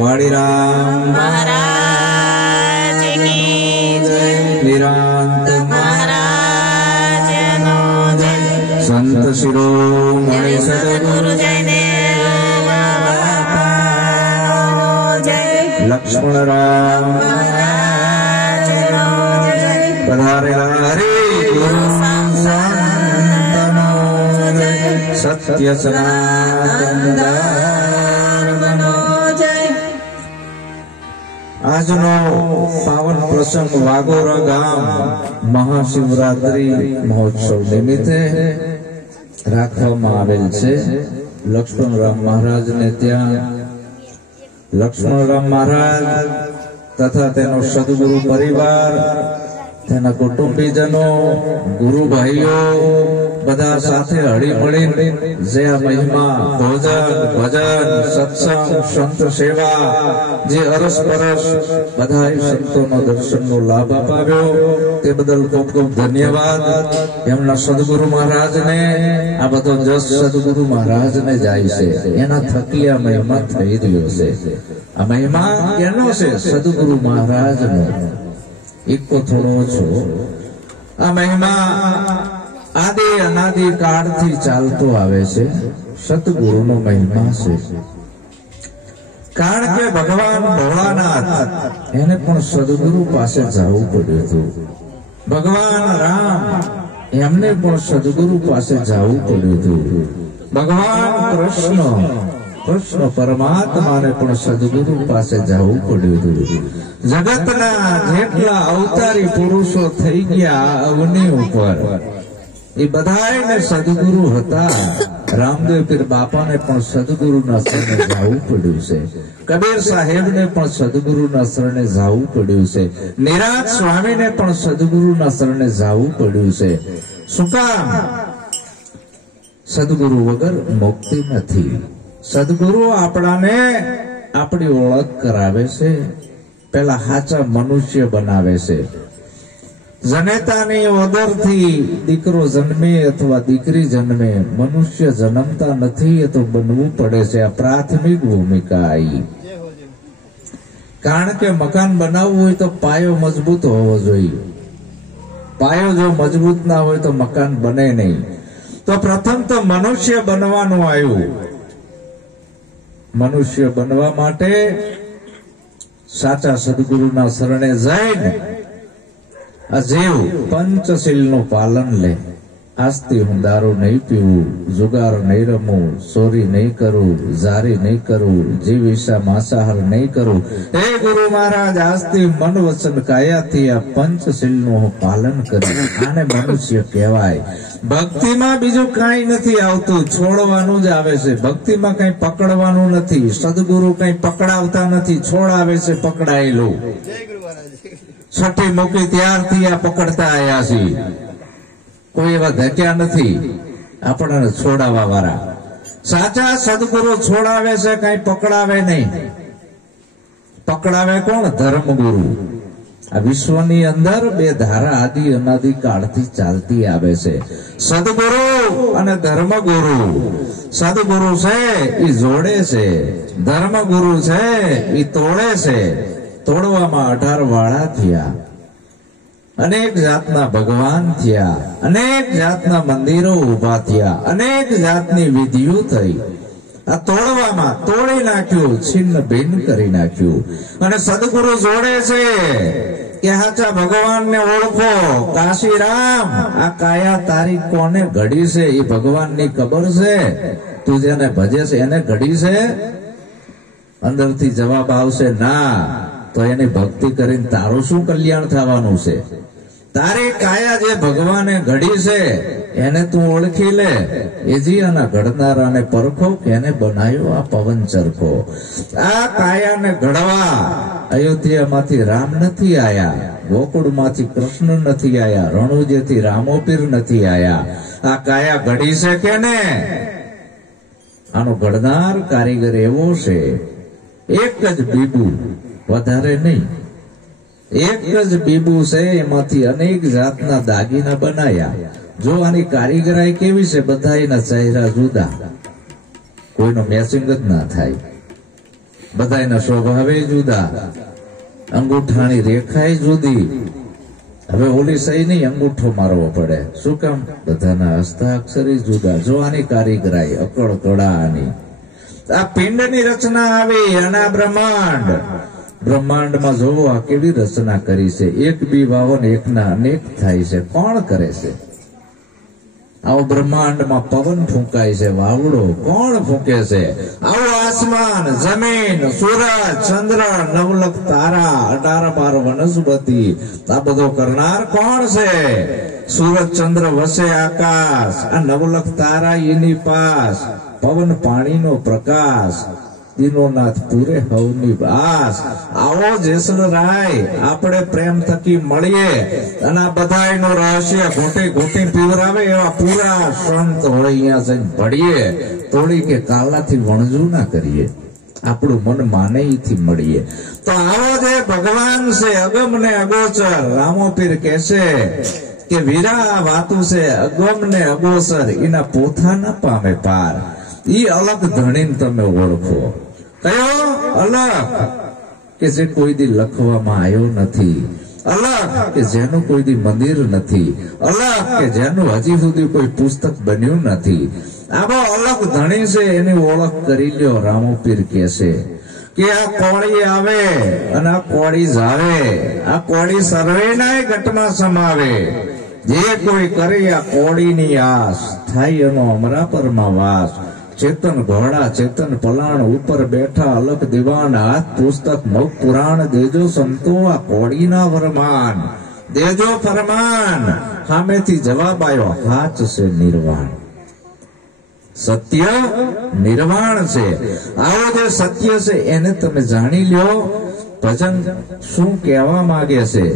वाड़ीराम महाराज की जय। निरांत महाराज संत शिरोमणि सद्गुरु लक्ष्मण राम पधारेला हरे गुरु संतनो सत्य सनातन धर्मनो जय। આજનો પાવન પ્રસંગ વાગોરા ગામ મહાશિવરાત્રી મહોત્સવ નિમિત્તે રાખવામાં આવેલ છે। લક્ષ્મણરામ મહારાજને ત્યાં લક્ષ્મણરામ મહારાજ તથા તેનો સદગુરુ પરિવાર, તેના કુટુંબીજનો, ગુરુ ભાઈઓ બધા સાથે હળી મળી જે આ મહિમા ભોજન ભજન સત્સંગ સંત સેવા જે અરસપરસ બધા સંતોનો દર્શનનો લાભ અપાવ્યો તે બદલ ખૂબ ખૂબ ધન્યવાદ। એમના સદગુરુ મહારાજને આ બધો જસ સદગુરુ મહારાજને જાય છે, એના થકી આ મહિમા થઈ રહ્યો છે। આ મહિમા કેનો છે? સદગુરુ મહારાજનો। એક થોડો ઓછો આ મહિમા આદિ અનાદિ કાળથી ચાલતો આવે છે, સતગુરુનો મહિમા છે। કારણ કે ભગવાન ભોળાનાથ એને પણ સદગુરુ પાસે જવું પડ્યું હતું। ભગવાન રામ એમને પણ સદગુરુ પાસે જવું પડ્યું હતું। ભગવાન કૃષ્ણ પરમાત્માને પણ સદગુરુ પાસે જવું પડ્યું હતું। જગતના જેટલા અવતારી પુરુષો થઈ ગયા અવની ઉપર એ બધાને સદગુરુ હતા। રામદેવ પીર બાપાને પણ સદગુરુના શરણે જવું પડ્યું છે। કબીર સાહેબને પણ સદગુરુના શરણે જવું પડ્યું છે। નિરાજ સ્વામીને પણ સદગુરુના શરણે જવું પડ્યું છે। શું કામ? સદગુરુ વગર મુક્તિ નથી। સદગુરુ આપણાને આપણી ઓળખ કરાવે છે, પેલા સાચા મનુષ્ય બનાવે છે। જનેતાની ઓદરથી દીકરો જન્મે અથવા દીકરી જન્મે, મનુષ્ય જન્મતા નથી, એ તો બનવું પડે છે। આ પ્રાથમિક ભૂમિકા આવી। કારણ કે મકાન બનાવવું હોય તો પાયો મજબૂત હોવો જોઈએ। પાયો જો મજબૂત ના હોય તો મકાન બને નહીં। તો પ્રથમ તો મનુષ્ય બનવાનું આવ્યું। મનુષ્ય બનવા માટે સાચા સદગુરુના શરણે જઈને આ જીવ પંચશીલનું પાલન લે। આજથી હું દારૂ નહીં પીવું, જુગાર નહીં રમું, ચોરી નહીં કરું, જારી નહીં કરું, જીવ ઈશા માંસાહાર નહીં કરું। હે ગુરુ મહારાજ, આજથી મન વચન કાયાથી આ પંચશીલનું હું પાલન કરું। આને મનુષ્ય કહેવાય। ભક્તિમાં બીજું કઈ નથી આવતું, છોડવાનું જ આવે છે। ભક્તિમાં કઈ પકડવાનું નથી, સદગુરુ કઈ પકડાવતા નથી, છોડાવે છે પકડાયેલું। છઠ્ઠી મૂકી ત્યારથી આ પકડતા આવ્યા છીએ, કોઈ એવા ધક્યા નથી આપણને છોડાવવા વાળા। સાચા સદગુરુ છોડાવે છે, કઈ પકડાવે નહીં। પકડાવે કોણ? ધર્મગુરુ। આ વિશ્વની અંદર બે ધારા આદિ અનાદિ કાળથી ચાલતી આવે છે, સદગુરુ અને ધર્મગુરુ। સદગુરુ છે એ જોડે છે, ધર્મગુરુ છે એ તોડે છે। તોડવામાં 18 વાળા થયા, અનેક જાતના ભગવાન થયા, અનેક જાતના મંદિરો ઉભા થયા, અનેક જાતની વિધિઓ થઈ। આ તોડવામાં તોડી નાખ્યું, છિન્ન ભિન્ન કરી નાખ્યું। અને સદગુરુ જોડે છે કે સાચા ભગવાનને ઓળખો। કાશીરામ, આ કાયા તારી કોને ઘડી છે એ ભગવાનની ખબર છે? તું જેને ભજે છે એને ઘડી છે? અંદરથી જવાબ આવશે ના, તો એની ભક્તિ કરીને તારું શું કલ્યાણ થવાનું છે? તારી કાયા જે ભગવાને ઘડી છે એને તું ઓળખી લે। એજી આના ઘડનારાને પરખો કે એને બનાવ્યો આ પવન ચરખો। આ કાયાને ઘડવા અયોધ્યામાંથી રામ નથી આયા, ગોકુળમાંથી કૃષ્ણ નથી આયા, રણુજેથી રામોપીર નથી આયા। આ કાયા ઘડી છે કે ને? આનો ઘડનાર કારીગર એવો છે, એક જ બીબુ, વધારે નહીં। એક જ બીબુ છે, એમાંથી અનેક જાતના દાગીના બનાયા। જો આની કારીગરાઈ કેવી છે? બધાના ચહેરા જુદા, કોઈનો મેચિંગ જ ના થાય, બધાના સ્વભાવે જુદા, અંગૂઠાની રેખાય જુદી. હવે ઓલી સહી નહીં, અંગૂઠો મારવો પડે. શું કામ? બધાના હસ્તાક્ષરી જુદા. જો આની કારીગરાઈ અકળ કળા આની. આ પિંડની રચના આવી અને આ બ્રહ્માંડમાં જોવો આ કેવી રચના કરી છે. એક બી વાવન એકના અનેક થાય છે. કોણ કરે છે? આવો બ્રહ્માંડમાં પવન ફૂંકાય છે, વાવડો કોણ ફૂંકે છે? આવું આસમાન, જમીન, સૂરજ, ચંદ્ર, નવલખ તારા, 18-12 વનસ્પતિ, આ બધો કરનાર કોણ છે? સૂરજ ચંદ્ર વસે આકાશ, આ નવલખ તારા એની પાસ, પવન પાણીનો પ્રકાશ, દીનોનાથ પૂરે હવની વાસ. આવો જેસલરાય આપણે પ્રેમ થકી મળીએ અને આ બધાયનું રહસ્ય ઘૂંટી ઘૂંટી પીવરાવે એવા પૂરા સંત હોય અહીંયા જઈને ભળીએ. તોડી કે કાલાથી વણજું ના કરીએ, આપણું મન માને થી મળીએ. તો આવો જે ભગવાન છે અગમ ને અગોચર, રામો પીર કહેશે કે વીરા વાતું છે અગમ ને અગોચર, એના પોથા ન પામે પાર. ઈ અલગ ધણીને તમે ઓળખો. કયો અલગ? કે જે કોઈ દી લખવામાં આવ્યો નથી, અલગ કે જેનું કોઈ દી મંદિર નથી, અલગ કે જેનું હજી સુધી કોઈ પુસ્તક બન્યું નથી. આવો અલગ ધણી છે, એની ઓળખ કરી લ્યો. રામો પીર કહે છે કે આ કોળી આવે અને આ કોળી જાવે, આ કોળી સર્વેનાય ઘટમાં સમાવે. જે કોઈ કરે આ કોળીની આસ, થાય એનો અમરાપરમાં વાસ. ચેતન ઘોડા ચેતન પલાણ, ઉપર બેઠા અલગ દિવાન, હાથ પુસ્તક નવ પુરાણ. દેજો સંતો આ કોળીના વરમાન, દેજો ફરમાન. સામેથી જવાબ આવ્યો, હાચ છે નિર્વાણ. સત્ય નિર્વાણ છે. આવો જે સત્ય છે એને તમે જાણી લ્યો. ભજન શું કહેવા માંગે છે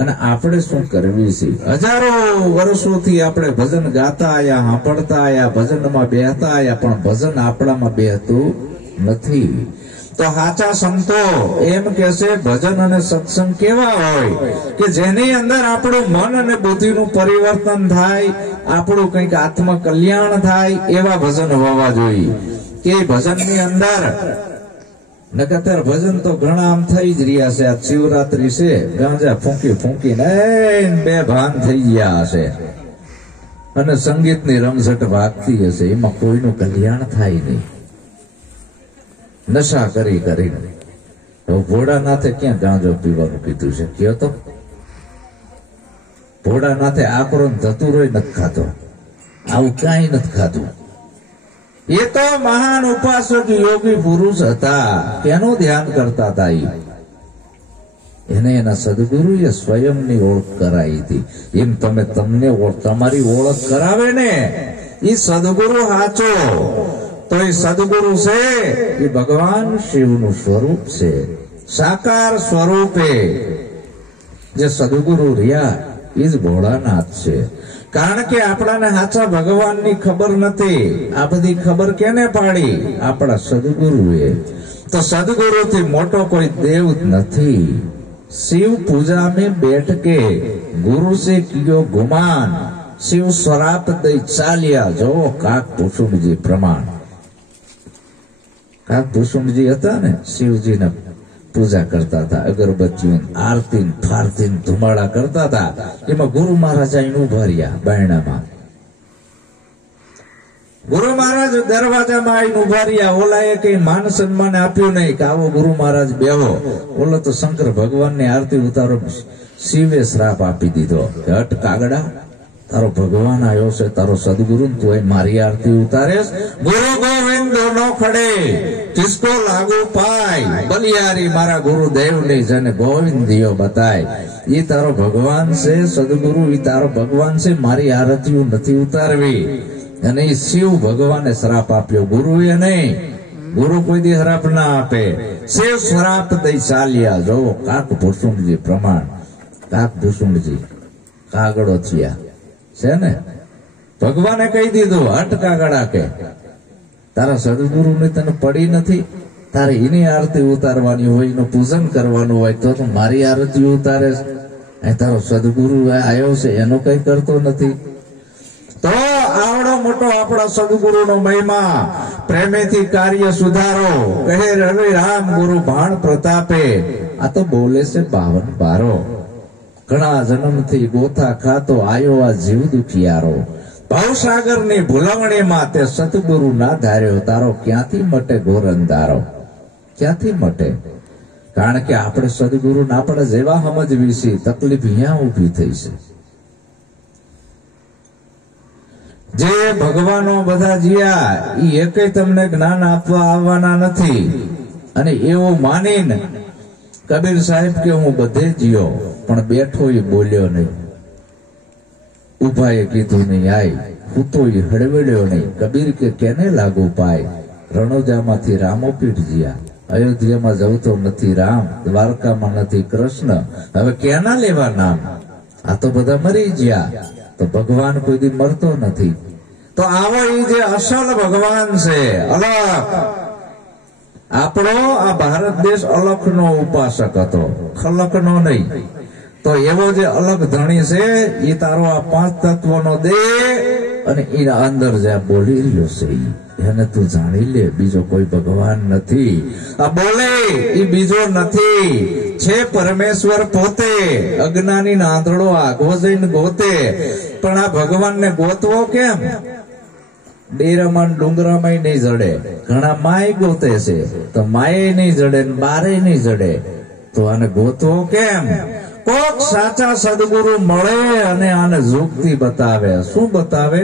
અને આપણે શું કરવી છે? હજારો વર્ષોથી આપણે ભજન ગાતા આયા, સાંભળતા આયા, ભજનમાં બેહતા આયા, પણ ભજન આપણામાં બેહતું નથી. તો સાચા સંતો એમ કે છે ભજન અને સત્સંગ કેવા હોય કે જેની અંદર આપણું મન અને બુદ્ધિનું પરિવર્તન થાય, આપણું કંઈક આત્મ કલ્યાણ થાય, એવા ભજન હોવા જોઈએ. કે ભજનની અંદર નકર ભજન તો ઘણા આમ થઈ જ રહ્યા છે. આ શિવરાત્રી છે, ગાંજા ફૂંકી ફૂંકીને બે ભાન થઈ ગયા હશે અને સંગીતની રમઝટ વાગતી હશે, એમાં કોઈનું કલ્યાણ થાય નહીં. નશા કરી કરીને ભોળાનાથે ક્યાં ગાંજો પીવાનું કીધું છે? કયો તો ભોળાનાથે આકરો ધતુરોય નથી ખાતો, આવું કઈ નથી ખાતું. એ તો મહાન ઉપાસક યોગી પુરુષ હતા, તેનું ધ્યાન કરતા હતા. એને એના સદગુરુએ સ્વયંની ઓળખ કરાવી હતી. એમ તમે તમને તમારી ઓળખ કરાવે ને, એ સદગુરુ સાચો. તો એ સદગુરુ છે એ ભગવાન શિવનું સ્વરૂપ છે. સાકાર સ્વરૂપે જે સદગુરુ રહ્યા એ જ ભોળાનાથ છે. કારણ કે આપણાને સાચા ભગવાનની ખબર નથી. આ બધી ખબર કેને પાડી? આપણા સદગુરુએ. તો સદગુરુથી મોટો કોઈ દેવ નથી. શિવ પૂજા में बैठ के गुरु से कियो गुमान, शिव स्वराप दई चालिया. जो કાક ભૂષુંડજી પ્રમાણ. કાક ભૂષુંડજી હતા ને, શિવજીને પૂજા કરતા હતા, અગરબત્તીઓ આરતી ફારતી ધુમાડા કરતા હતા. એમાં ગુરુ મહારાજ આઈને ઉભા રહ્યા બાયણામાં. ગુરુ મહારાજ દરવાજામાં આવીને ઉભા રહ્યા. ઓલાએ કઈ માન સન્માન આપ્યું નહીં કે આવો ગુરુ મહારાજ બેહો. ઓલો તો શંકર ભગવાનની આરતી ઉતારો. શિવે શ્રાપ આપી દીધો કે હટ કાગડા, તારો ભગવાન આવ્યો છે, તારો સદગુરુ, તું મારી આરતી ઉતારેસ? ગુરુ ગોવિંદ નો ખડે કિસકો લાગુ પાય, બલિયારી મારા ગુરુદેવ ની જેને ગોવિંદ દિયો બતાય. એ તારો ભગવાન છે, સદગુરુ એ તારો ભગવાન છે, મારી આરતીઓ નથી ઉતારવી. અને એ શિવ ભગવાને શ્રાપ આપ્યો, ગુરુએ નહીં. ગુરુ કોઈ દી શ્રાપ ના આપે. શિવ શ્રાપ દઈ ચાલ્યા. જો કાક ભૂષુંડજી પ્રમાણ. કાક ભૂષુંડજી કાગડો થયા છે ને. ભગવાને કહી દીધું હટ કાગડા, કે તારા સદગુરુ ની તને પડી નથી, તારે એની આરતી ઉતારવાની હોય, એનું પૂજન કરવાનું હોય, તો તું મારી આરતી ઉતારે. તારો સદગુરુ આવ્યો છે એનો કઈ કરતો નથી. તો આવડો મોટો આપણા સદગુરુ નો મહિમા. પ્રેમેથી કાર્ય સુધારો, કહે રવિ રામ ગુરુ ભાણ પ્રતાપે. આ તો બોલે છે 52 બારો. ઘણા જન્મથી ગોથા ખાતો આયો આ જીવ દુખિયારો. ભવસાગરની ભૂલવણીમાં તે સતગુરુ ના ધાર્યો, તારો ક્યાંથી મટે ઘોર અંધારો? ક્યાંથી મટે? કારણ કે આપણે સદગુરુ ના આપણે જેવા સમજવી છે, તકલીફ અહીંયા ઉભી થઈ છે. જે ભગવાનો બધા જીયા એ એકેય તમને જ્ઞાન આપવા આવવાના નથી. અને એવું માનીને કબીર સાહેબ કે હું બધે જીયો, પણ બેઠો એ બોલ્યો નહીં, ઉભાએ કીધું નહીં આય, હૂતો એ હળવેડ્યો નહીં. કબીર કે કેને લાગુ પાય? રણોજામાંથી રામો પીઠ જીયા, અયોધ્યામાં જવું તો નથી રામ, દ્વારકામાં નથી કૃષ્ણ, હવે ક્યાંના લેવા નામ? આ તો બધા મરી ગયા. તો ભગવાન કોઈ દી મરતો નથી. તો આવો એ જે અસલ ભગવાન છે, અલખ. આપણો આ ભારત દેશ અલખનો ઉપાસક હતો, ખલકનો નહીં. તો એવો જે અલગ ધણી છે એ તારો આ 5 તત્વનો દેહ અને એના અંદર જ્યાં બોલી રહ્યો છે એને તું જાણી લે. બીજો કોઈ ભગવાન નથી. આ બોલે એ બીજો નથી, છે પરમેશ્વર પોતે. અજ્ઞાની ના આંધળો આગવો જઈને ગોતે, પણ આ ભગવાનને ગોતવો કેમ? ડેરામાં ડુંગરામાં નહીં જડે. ઘણા માય ગોતે છે, તો માય નહીં જડે ને બારે નહીં જડે. તો આને ગોતવો કેમ? કોક સાચા સદગુરુ મળે અને આને જુગતી બતાવે. શું બતાવે?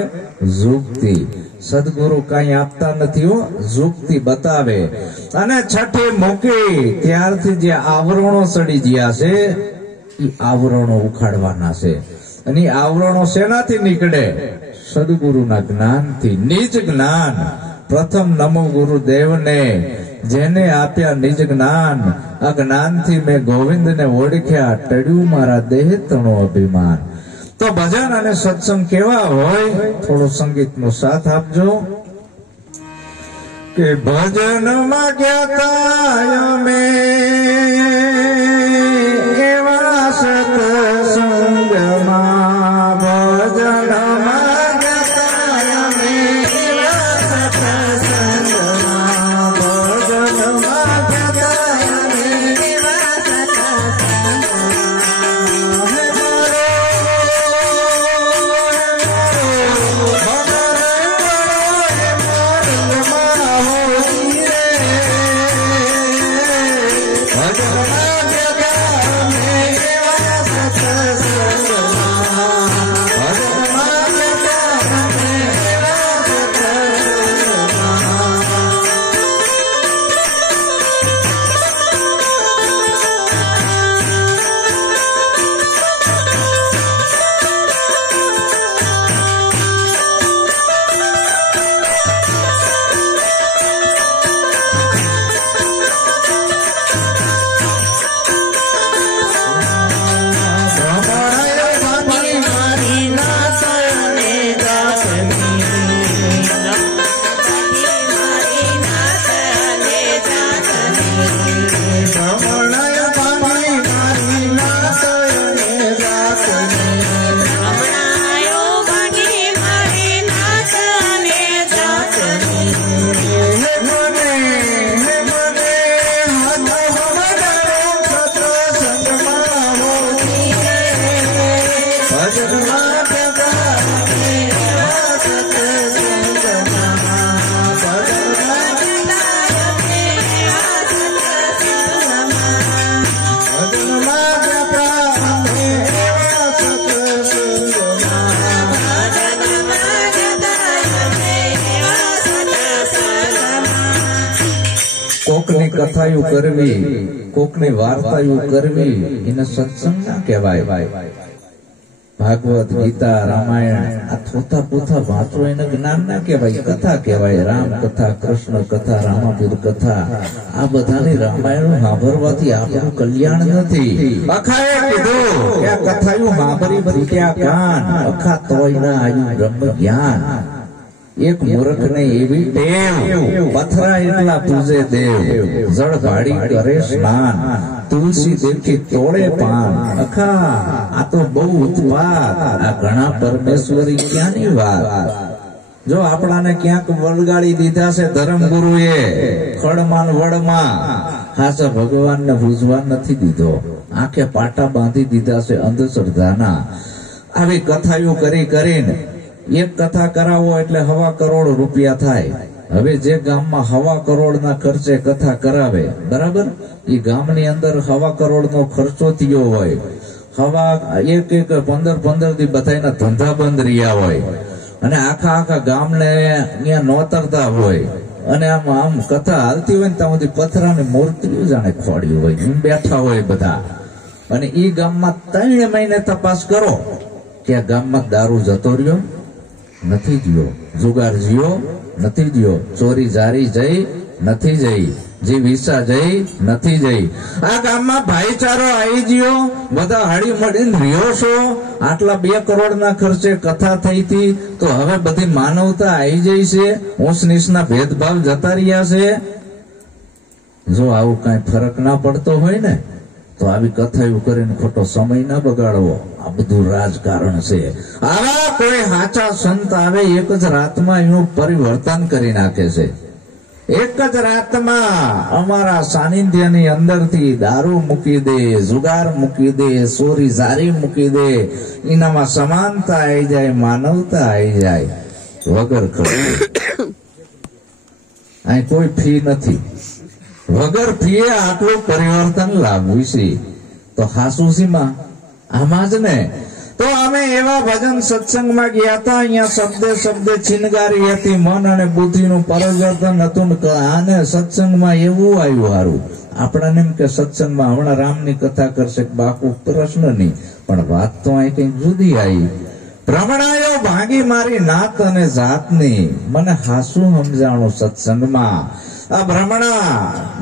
જુગતી. સદગુરુ કઈ આપતા નથી હો, જુગતી બતાવે. અને છઠ્ઠી મૂકી ત્યારથી જે આવરણો ચડી ગયા છે એ આવરણો ઉખાડવાના છે. અને આવરણો શેનાથી નીકળે? સદગુરુના જ્ઞાનથી. નિજ જ્ઞાન. પ્રથમ નમો ગુરુદેવને, જેને આપ્યા નિજ જ્ઞાન. આ જ્ઞાનથી મેં ગોવિંદને ઓળખ્યા, ટળ્યું મારા દેહ તણો અભિમાન. તો ભજન અને સત્સંગ કેવા હોય? થોડો સંગીતનો સાથ આપજો. કે ભજનમાં ગયા અમે એવા સત્સંગમાં, ભજનમાં ગયા અમે એવા સત્સંગમાં, ભજનમાં ગયા અમે એવા કોકની કથાયું કરવી, કોકની વાર્તાયું કરવી, એને સત્સંગ ના કહેવાય. ભાગવત, ગીતા, રામાયણ આ થોતા પોથા વાંચો એને જ્ઞાન ના કહેવાય, કથા કહેવાય. રામ કથા, કૃષ્ણ કથા, રામાપીર કથા, આ બધાની રામાયણ સાંભળવાથી આપણું કલ્યાણ નથી. અખાએ કીધું કે આ કથાયું સાંભળી ભૂખ્યા કાન, અખા તોય ના આવ્યું બ્રહ્મ જ્ઞાન. એક મૂર્ખ ને એવી ટેવ, પથરા એટલા પૂજે દેવ, જળ ભાડી કરે સ્નાન, તુલસી દેખી તોડે પાન. અખા આ તો બહુ ઉત્પાત, આ ઘણા પરમેશ્વરી ક્યાંની વાત. જો આપણાને ક્યાંક વળગાડી દીધા છે ધર્મગુરુએ ખડમાં વડમાં, ખાસા ભગવાનને પૂજવા નથી દીધો, આંખે પાટા બાંધી દીધા છે અંધશ્રદ્ધાના. આવી કથાઓ કરી કરીને એક કથા કરાવો એટલે 1.25 કરોડ રૂપિયા થાય. હવે જે ગામમાં 1.25 કરોડના ખર્ચે કથા કરાવે, બરાબર, એ ગામની અંદર 1.25 કરોડનો ખર્ચો થયો હોય, એક 15 થી બધાના ધંધા બંધ રહ્યા હોય, અને આખા ગામને અહીંયા નોતરતા હોય, અને આમ કથા હાલતી હોય ને ત્યાં સુધી પથરાની મૂર્તિઓ જાણે ખોડી હોય, એમ બેઠા હોય બધા. અને ઈ ગામમાં 3 મહિને તપાસ કરો કે આ ગામમાં દારૂ જતો રહ્યો નથી ગયો, જુગાર જ્યો નથી ગયો, ચોરી જારી જઈ નથી જઈ, જે વિસા જઈ નથી જઈ, આ ગામમાં ભાઈચારો આવી ગયો, બધા હળી મળીને રહ્યો છો. આટલા 2 કરોડના ખર્ચે કથા થઈ હતી, તો હવે બધી માનવતા આવી જઈ છે, ઊંચ નીચના ભેદભાવ જતા રહ્યા છે. જો આવું કઈ ફરક ના પડતો હોય ને તો આવી કથાઓ કરીને ખોટો સમય ના બગાડવો. આ બધું રાજકારણ છે. આવા કોઈ સાચા સંત આવે એક જ રાતમાં એનું પરિવર્તન કરી નાખે છે. એક જ રાતમાં અમારા સાનિધ્યની અંદરથી દારૂ મૂકી દે, જુગાર મૂકી દે, ચોરી જારી મૂકી દે, એનામાં સમાનતા આવી જાય, માનવતા આવી જાય, વગર ખર્ચે. અહીં કોઈ ફી નથી, વગર ફીએ આટલું પરિવર્તન લાવવું છે તો હાસુસીમાં આમાં જ ને. તો અમે એવા ભજન સત્સંગમાં ગયા હતા, અહીંયા શબ્દે છીનગારી હતી, મન અને બુદ્ધિનું પરિવર્તન હતું. આને સત્સંગમાં એવું આવ્યું સારું, આપણાને એમ કે સત્સંગમાં હમણાં રામની કથા કરશે, બાપુ પ્રશ્ન નહીં, પણ વાત તો અહીં કઈ જુદી આવી. ભ્રમણાયો ભાંગી મારી નાત અને જાતની, મને હાસુ સમજાણું સત્સંગમાં. આ ભ્રમણા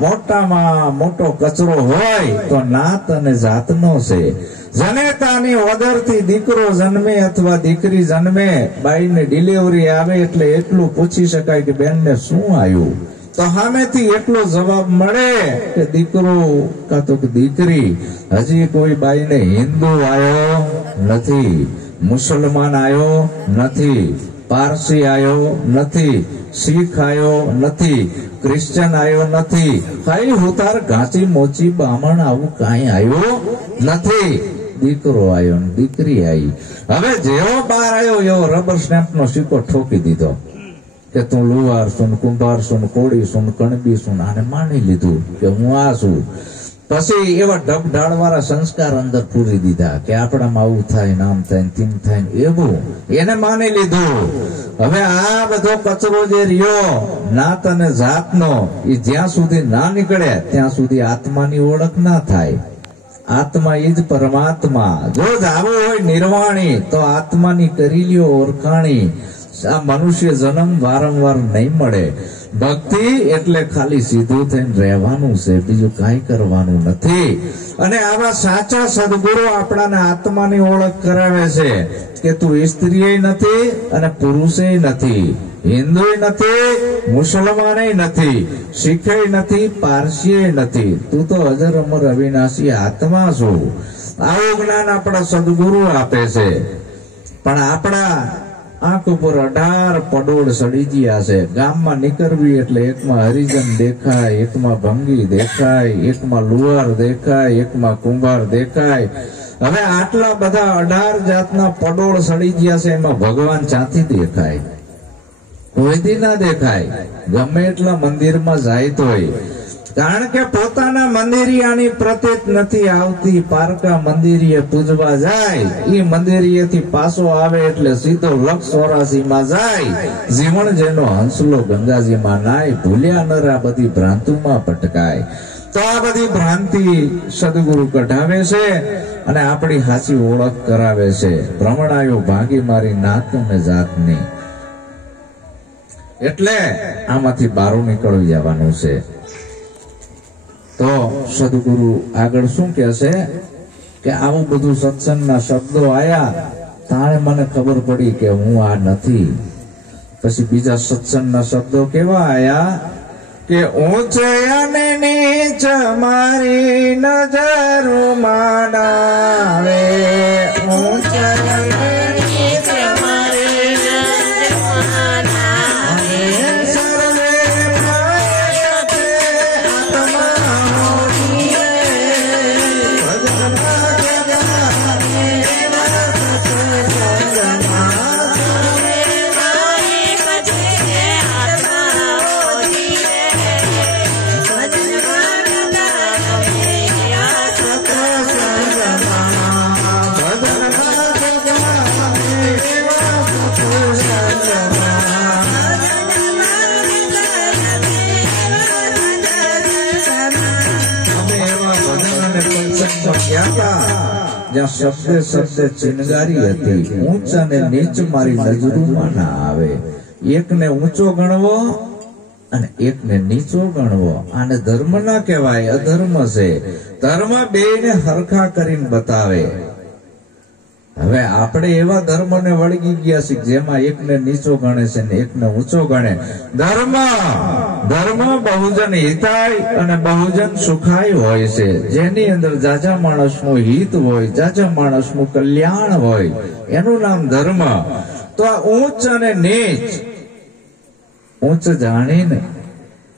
મોટામાં મોટો કચરો હોય તો નાત અને જાતનો છે. જનેતાની ઓદરથી દીકરો જન્મે અથવા દીકરી જન્મે, બાઈને ડિલિવરી આવે એટલે એટલું પૂછી શકાય કે બેનને શું આવ્યું, તો સામેથી એટલો જવાબ મળે કે દીકરો કાં તો દીકરી. હજી કોઈ બાઈને હિન્દુ આવ્યો નથી, મુસલમાન આવ્યો નથી, પારસી આવ્યો નથી, શીખ આવ્યો નથી, ક્રિશ્ચન આવ્યો નથી, કઈ હુતાર ઘાંચી મોચી બામણ આવું કઈ આવ્યો નથી. દીકરો આવ્યો ને દીકરી આવી. હવે જેવો બહાર આવ્યો એવો રબર સ્ટેમ્પ નો સિક્કો ઠોકી દીધો કે તું લુહાર છું, કુંભાર છું, કોળી છું, કણબી છું. આને માની લીધું કે હું આ છું. પછી એવા ઢબઢાળ વાળા સંસ્કાર અંદર પૂરી દીધા કે આપણામાં આવું થાય, નામ થાય, તેમ થાય, એવું એને માની લીધું. હવે આ બધો કચરો જે રહ્યો નાત અને જાતનો, એ જ્યાં સુધી ના નીકળે ત્યાં સુધી આત્માની ઓળખ ના થાય. આત્મા એ જ પરમાત્મા. જો જાવું હોય નિર્વાણી તો આત્માની કરી લ્યો ઓળખાણી. આ મનુષ્ય જન્મ વારંવાર નહીં મળે. ભક્તિ એટલે ખાલી સીધું થઈને રહેવાનું છે, બીજું કઈ કરવાનું નથી. અને આવા સાચા સદગુરુ આપણાને આત્માની ઓળખ કરાવે છે કે તું સ્ત્રીએ નથી અને પુરુષે નથી, હિન્દુ નથી, મુસલમાને નથી, શીખે નથી, પારસીએ નથી, તું તો અજર અમર અવિનાશી આત્મા છું. આવું જ્ઞાન આપણા સદગુરુ આપે છે. પણ આપણા આંખ ઉપર 18 પડોળ સડી ગયા છે. ગામમાં નીકળવી એટલે એકમાં હરિજન દેખાય, એકમાં ભંગી દેખાય, એકમાં લુહાર દેખાય, એકમાં કુંભાર દેખાય. હવે આટલા બધા 18 જાતના પડોળ સડી ગયા છે, એમાં ભગવાન ચાથી દેખાય? કોઈથી ના દેખાય. ગમે એટલા મંદિરમાં જાય તોય, કારણ કે પોતાના મંદિરિયાની પ્રતીત નથી આવતી. પારકા મંદિરીએ પૂજવા જાય, એ મંદિરીએથી પાછો આવે એટલે સીધો લક્ષ 84 માં જાય. જીવન જેનો હંસલો ગંગાજીમાં નાય, ભૂલ્યા નરા બધી ભ્રાંતુમાં ભટકાય. તો આ બધી ભ્રાંતિ સદગુરુ કઢાવે છે અને આપણી હાચી ઓળખ કરાવે છે. ભ્રમણાયો ભાંગી મારી નાત અને જાતની. એટલે આમાંથી બહાર નીકળી જવાનું છે. તો સદગુરુ આગળ શું કહે છે કે આવું બધું સત્સંગના શબ્દો આયા તારે મને ખબર પડી કે હું આ નથી. પછી બીજા સત્સંગના શબ્દો કેવા આયા કે ઊંચે અને નીચ મારી નજરમાં નાવે, ઊંચે અને નીચ મારી નજરમાં ગયા હતા જ્યાં શબ્દે શબ્દે ચિનગારી હતી, ઊંચ અને નીચ મારી નજરોમાં ના આવે. એકને ઊંચો ગણવો અને એકને નીચો ગણવો, આને ધર્મ ના કહેવાય, અધર્મ છે. ધર્મ બેયને હરખા કરીને બતાવે. હવે આપણે એવા ધર્મને વળગી ગયા છીએ જેમાં એકને નીચો ગણે છે ને એકને ઊંચો ગણે. ધર્મ બહુજન હિતાય અને બહુજન સુખાય હોય છે, જેની અંદર જાજા માણસનું હિત હોય, જાજા માણસનું કલ્યાણ હોય, એનું નામ ધર્મ. તો આ ઊંચ અને નીચ, ઊંચ જાણીને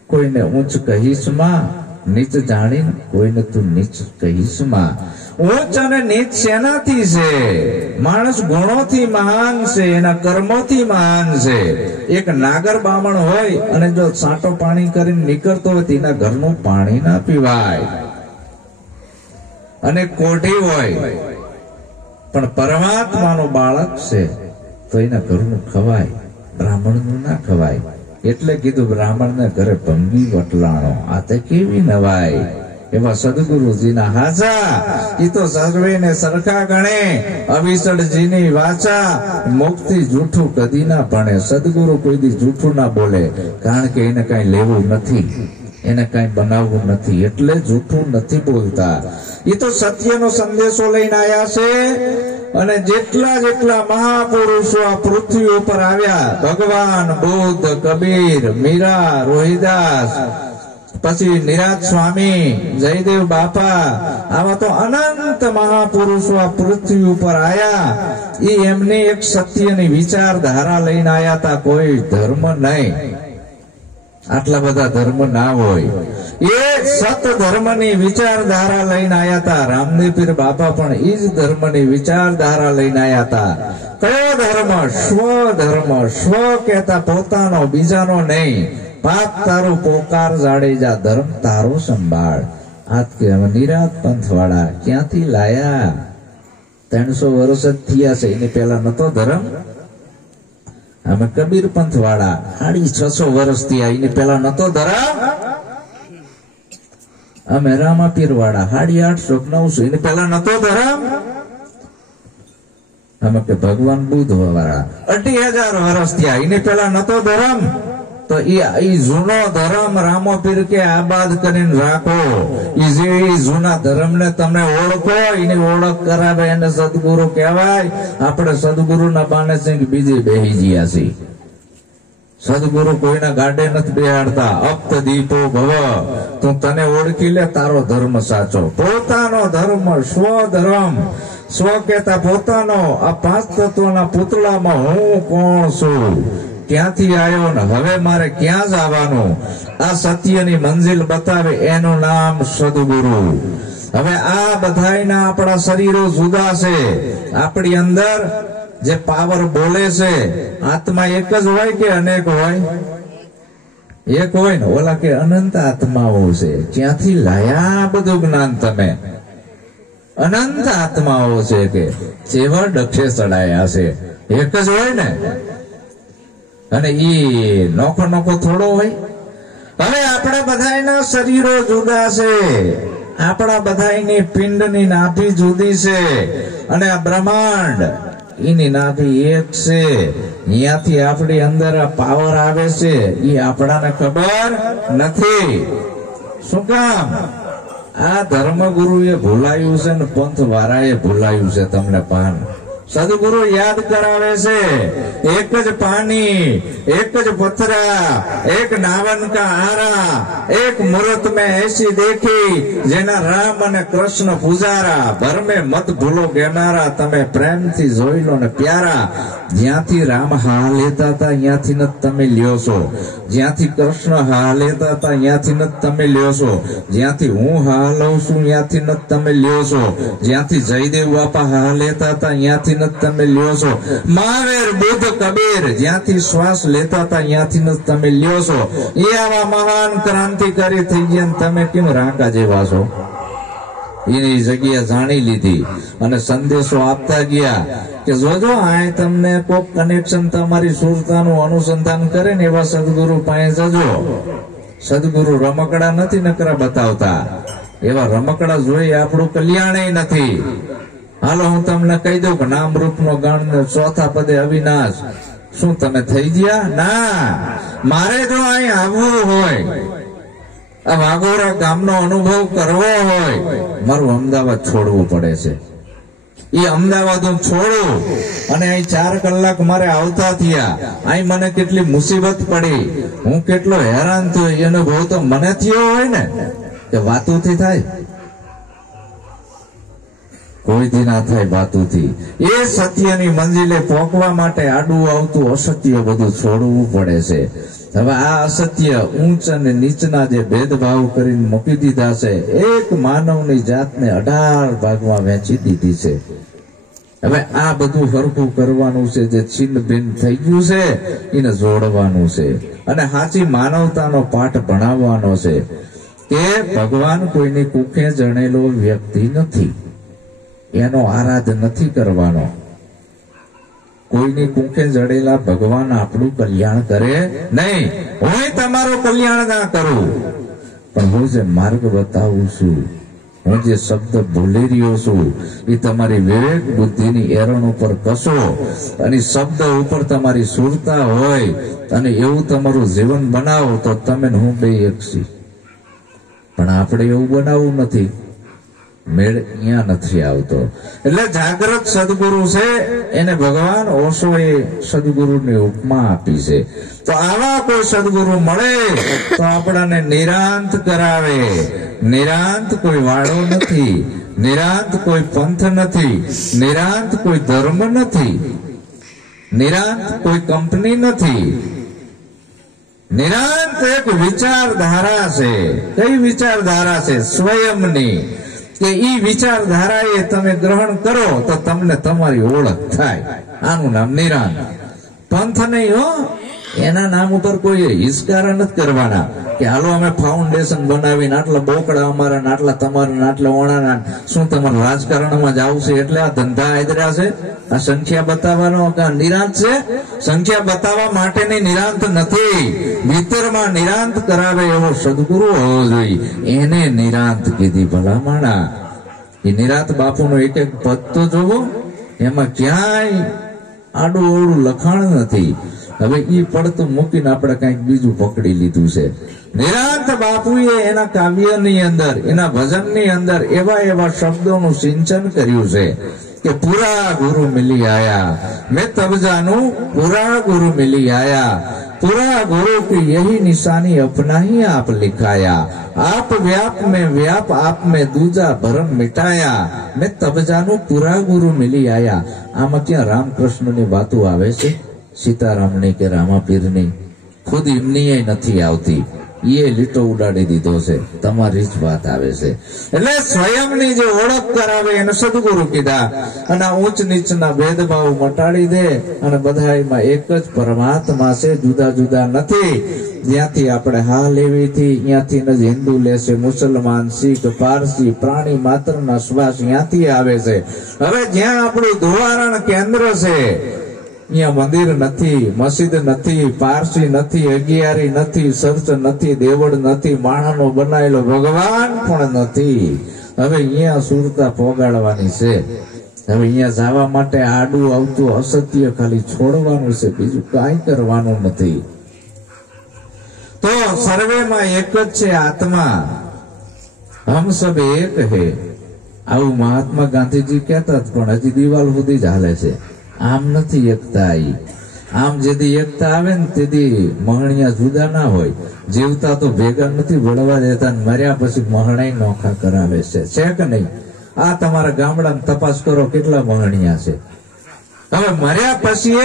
કોઈને ઊંચ કહીશ માં, નીચ જાણીને કોઈને તું નીચ કહીશ માં. ઊંચ અને નીચ શેનાથી છે? માણસ ગુણોથી મહાન છે, એના કર્મોથી મહાન છે. એક નાગર બામણ હોય અને જો સાટો પાણી કરીને નીકળતો હોય તેના ઘરનું પાણી ના પીવાય. અને કોઢી હોય પણ પરમાત્માનું બાળક છે તો એના ઘરનું ખવાય, બ્રાહ્મણનું ના ખવાય. એટલે કીધું બ્રાહ્મણને ઘરે ભંગી વટલાણો, આ તે કેવી નવાય. એવા સદગુરુજીના હાજા ઈ તો સર્વેને સરખા ગણે. અવિસળજીની વાચા મુક્તિ જૂઠું કદી ના ભણે. સદગુરુ કોઈ દી જૂઠું ના બોલે, કારણ કે એને કઈ લેવું નથી, એને કઈ બનાવવું નથી, એટલે જૂઠું નથી બોલતા. એ તો સત્યનો સંદેશો લઈને આવ્યા છે. અને જેટલા મહાપુરુષો આ પૃથ્વી ઉપર આવ્યા, ભગવાન બુદ્ધ, કબીર, મીરા, રોહિદાસ, પછી નિરાજ સ્વામી, જયદેવ બાપા, આવા તો અનંત મહાપુરુષો આ પૃથ્વી ઉપર આયા. એ એમની એક સત્યની વિચારધારા લઈને આયા હતા, કોઈ ધર્મ નહીં. આટલા બધા ધર્મ ના હોય. એ સત ધર્મની વિચારધારા લઈને આયા હતા. રામદેવ પીર બાપા પણ એ જ ધર્મની વિચારધારા લઈને આયા હતા. કયો ધર્મ? સ્વધર્મ. સ્વ કહેતા પોતાનો, બીજાનો નહીં. પાપ તારું પોકાર જાડેજા, ધર્મ તારો સંભાળ. આજ કે નિરાત પંથ વાળા ક્યાંથી લાયા? 300 વર્ષ જ થયા છે, એની પહેલા નતો ધર્મ. અમે કબીર પંથ વાળા 650 વર્ષ થયા, એની પહેલા નતો ધર્મ. અમે રામાપીર વાળા 850 900, એની પહેલા નતો ધર્મ. અમે કે ભગવાન બુદ્ધ વાળા 28000 વર્ષ થયા, એની પહેલા નતો ધર્મ. તો એ જૂનો ધર્મ રામાપીર કે આબાદ કરીને રાખો. એ જે જૂના ધર્મ ને તમે ઓળખો, એની ઓળખ કરાવે, એને સદગુરુ કહેવાય. આપણે સદગુરુ ના બાને સિંહ બીજે બેહી ગયા છીએ. સદગુરુ કોઈના ગાડે નથી બેહાડતા. અપ્ત દીપો ભવ, તું તને ઓળખી લે, તારો ધર્મ સાચો. પોતાનો ધર્મ, સ્વધર્મ. સ્વ કહેતા પોતાનો. આ 5 તત્વના પૂતળામાં હું કોણ છું, ક્યાંથી આવ્યો ને હવે મારે ક્યાં જવાનું, આ સત્યની મંજિલ બતાવે, એનું નામ સદગુરુ. હવે આ બધાયના આપણા શરીરો જુદા છે. આપણી અંદર જે પાવર બોલે છે, આત્મા એક જ હોય કે અનેક હોય? એક હોય ને. ઓલા કે અનંત આત્માઓ છે. ક્યાંથી લાયા બધું જ્ઞાન તમે? અનંત આત્માઓ છે કે જેવા ડખે ચડાયા છે. એક જ હોય ને. અને ઈ નોખો થોડો હોય. હવે આપણા બધાના શરીરો જુદા છે. આપણા બધાની પિંડની નાભી જુદી છે. અને આ બ્રહ્માંડ, એની નાભી એક છે. અહીંયાથી આપણી અંદર પાવર આવે છે, એ આપણાને ખબર નથી. શું કામ? આ ધર્મગુરુએ ભૂલાયું છે ને પંથ વાળાએ ભૂલાયું છે. તમને પાન સદગુરુ યાદ કરાવે છે. એક જ પાણી, એક જ પથરા, એક નાવન કા આરા, એક મુહૂર્ત में ऐसी देखी, જેના રામ અને કૃષ્ણ પૂજારા, ભરમે મત ભૂલો ગેનારા, તમે પ્રેમથી જોઈ લો ને પ્યારા. જ્યાંથી રામ હા લેતા હતા ત્યાંથી જ તમે લ્યો છો. જ્યાંથી કૃષ્ણ હા લેતા હતા ત્યાંથી જ તમે લ્યો છો. જ્યાંથી હું હા લઉં છું ત્યાંથી જ તમે લ્યો છો. જ્યાંથી જયદેવ બાપા હા લેતા હતા ત્યાંથી તમે લ્યો છો. મહાવીર, બુદ્ધ, કબીર જ્યાંથી શ્વાસ લેતા હતા ત્યાંથી તમે લ્યો છો. એ આવા મહાન ક્રાંતિકારી થઈ ગયા, તમે કેમ રાંકા જેવા છો? એની જગ્યા જાણી લીધી અને સંદેશો આપતા ગયા કે જોજો આ તમને કોક કનેક્શન તમારી સુરતાનું અનુસંધાન કરે ને એવા સદગુરુ પાસે જજો. સદગુરુ રમકડા નથી નકરા બતાવતા. એવા રમકડા જોઈ આપણું કલ્યાણ નથી. હાલો હું તમને કહી દઉં કે નામ રૂપ નો ગણ ચોથા પદે અવિનાશ. શું તમે થઈ ગયા? ના, મારે જો અહીં આવવું હોય, આ વાઘોરા ગામનો અનુભવ કરવો હોય, મારું અમદાવાદ છોડવું પડે છે. એ અમદાવાદ હું છોડું અને અહીં 4 કલાક મારે આવતા થયા, અહીં મને કેટલી મુસીબત પડી, હું કેટલો હેરાન થયો, એ અનુભવ તો મને થયો હોય ને કે વાતુથી થાય? કોઈથી ના થાય વાતુથી. એ સત્યની મંજિલે પહોંચવા માટે આડું આવતું અસત્ય બધું છોડવું પડે છે. હવે આ અસત્ય ઊંચ અને નીચના જે ભેદભાવ કરીને મૂકી દીધા છે, એક માનવની જાતને 18 ભાગમાં વહેંચી દીધી છે. હવે આ બધું હરખું કરવાનું છે. જે છિન્ન ભિન્ન થઈ ગયું છે એને જોડવાનું છે અને સાચી માનવતાનો પાઠ ભણાવવાનો છે કે ભગવાન કોઈની કુખે જણેલો વ્યક્તિ નથી, એનો આરાધ નથી કરવાનો. કોઈની કુખે જડેલા ભગવાન આપણું કલ્યાણ કરે નહીં. હું તમારું કલ્યાણ ના કરું, પણ હું જે માર્ગ બતાવું છું, હું જે શબ્દ બોલી રહ્યો છું, એ તમારી વિવેક બુદ્ધિની એરણ ઉપર કસો અને શબ્દ ઉપર તમારી સુરતા હોય અને એવું તમારું જીવન બનાવો તો તમે હું બે એક છીએ. પણ આપણે એવું બનાવવું નથી, મેળ અહીંયા નથી આવતો. એટલે જાગ્રત સદગુરુ છે એને ભગવાન ઓશોએ સદગુરુની ઉપમા આપી છે. તો આવા કોઈ સદગુરુ મળે તો આપણાને નિરાંત કરાવે. નિરાંત કોઈ વાળો નથી, નિરાંત કોઈ પંથ નથી, નિરાંત કોઈ ધર્મ નથી, નિરાંત કોઈ કંપની નથી. નિરાંત એક વિચારધારા છે. કઈ વિચારધારા છે? સ્વયંની. કે ઈ વિચારધારાએ તમે ગ્રહણ કરો તો તમને તમારી ઓળખ થાય. આનું નામ નિરાંત. પંથ નહીં હો, એના નામ ઉપર કોઈ હિસ્કારા નથી કરવાના કે હાલો અમે ફાઉન્ડેશન બનાવીને આટલા બોકડા અમારા આટલા તમારા આટલા ઓણાના. શું તમારે રાજકારણમાં જ આવશે એટલે આ ધંધા આદર્યા છે? આ સંખ્યા બતાવવાનો નિરાંત છે? સંખ્યા બતાવવા માટેની નિરાંત નથી. ભીતરમાં નિરાંત કરાવે એવો સદગુરુ હોવો જોઈએ, એને નિરાંત કીધી. ભલામણા એ નિરાંત બાપુનો એક એક પદ તો જોવો, એમાં ક્યાંય આડું અવળું લખાણ નથી. હવે ઈ પડતું મૂકીને આપણે કઈક બીજું પકડી લીધું છે. નિરાંત બાપુએ એના કાવ્યની અંદર, એના ભજનની અંદર એવા એવા શબ્દોનું સિંચન કર્યું છે કે પૂરા ગુરુ મિલી આયા, મેં તબ જાનું પૂરા ગુરુ મિલી આયા, पूरा गुरु की यही निशानी अपना ही आप लिखाया, आप व्याप में व्याप आप में दूजा भरम मिटाया, मैं तब जानू पूरा गुरु मिली आया. आमा क्या रामकृष्ण ની વાતો આવે છે? સીતારામની કે રામાપીરની? ખુદ એમની નથી આવતી, એ લીટો ઉડાડી દીધો છે. તમારી જ વાત આવે છે. એટલે સ્વયંની જે ઓળખ કરાવે એને સદગુરુ કીધા. અને ઊંચ નીચના ભેદભાવ મટાડી દે અને બધામાં એક જ પરમાત્મા છે, જુદા જુદા નથી. જ્યાંથી આપણે હા લેવીથી ત્યાંથી જ હિન્દુ લેશે, મુસલમાન, શીખ, પારસી, પ્રાણી માત્રના શ્વાસ ત્યાંથી આવે છે. હવે જ્યાં આપણું ધોવારણ કેન્દ્ર છે અહીંયા મંદિર નથી, મસ્જિદ નથી, પારસી નથી, અગિયારી નથી, ચર્ચ નથી, દેવળ નથી, માણસનો બનાવેલો ભગવાન પણ નથી. હવે અહીંયા સુરતા પોગાડવાની છે. હવે અહીંયા જવા માટે આડું આવતું અસત્ય ખાલી છોડવાનું છે, બીજું કાંઈ કરવાનું નથી. તો સર્વેમાં એક જ છે આત્મા, હમ સબ એક હે. આવું મહાત્મા ગાંધીજી કહેતા, પણ હજી દિવાલ સુધી જ હાલે છે. આમ નથી એકતા આવી. આમ જેથી એકતા આવે ને તેથી મહણિયા જુદા ના હોય. જીવતા તો ભેગા નથી ભળવા દેતા, મર્યા પછી મહણાઈ નોખા કરાવે છે કે નહીં? આ તમારા ગામડામાં તપાસ કરો કેટલા મહણિયા છે. હવે મર્યા પછી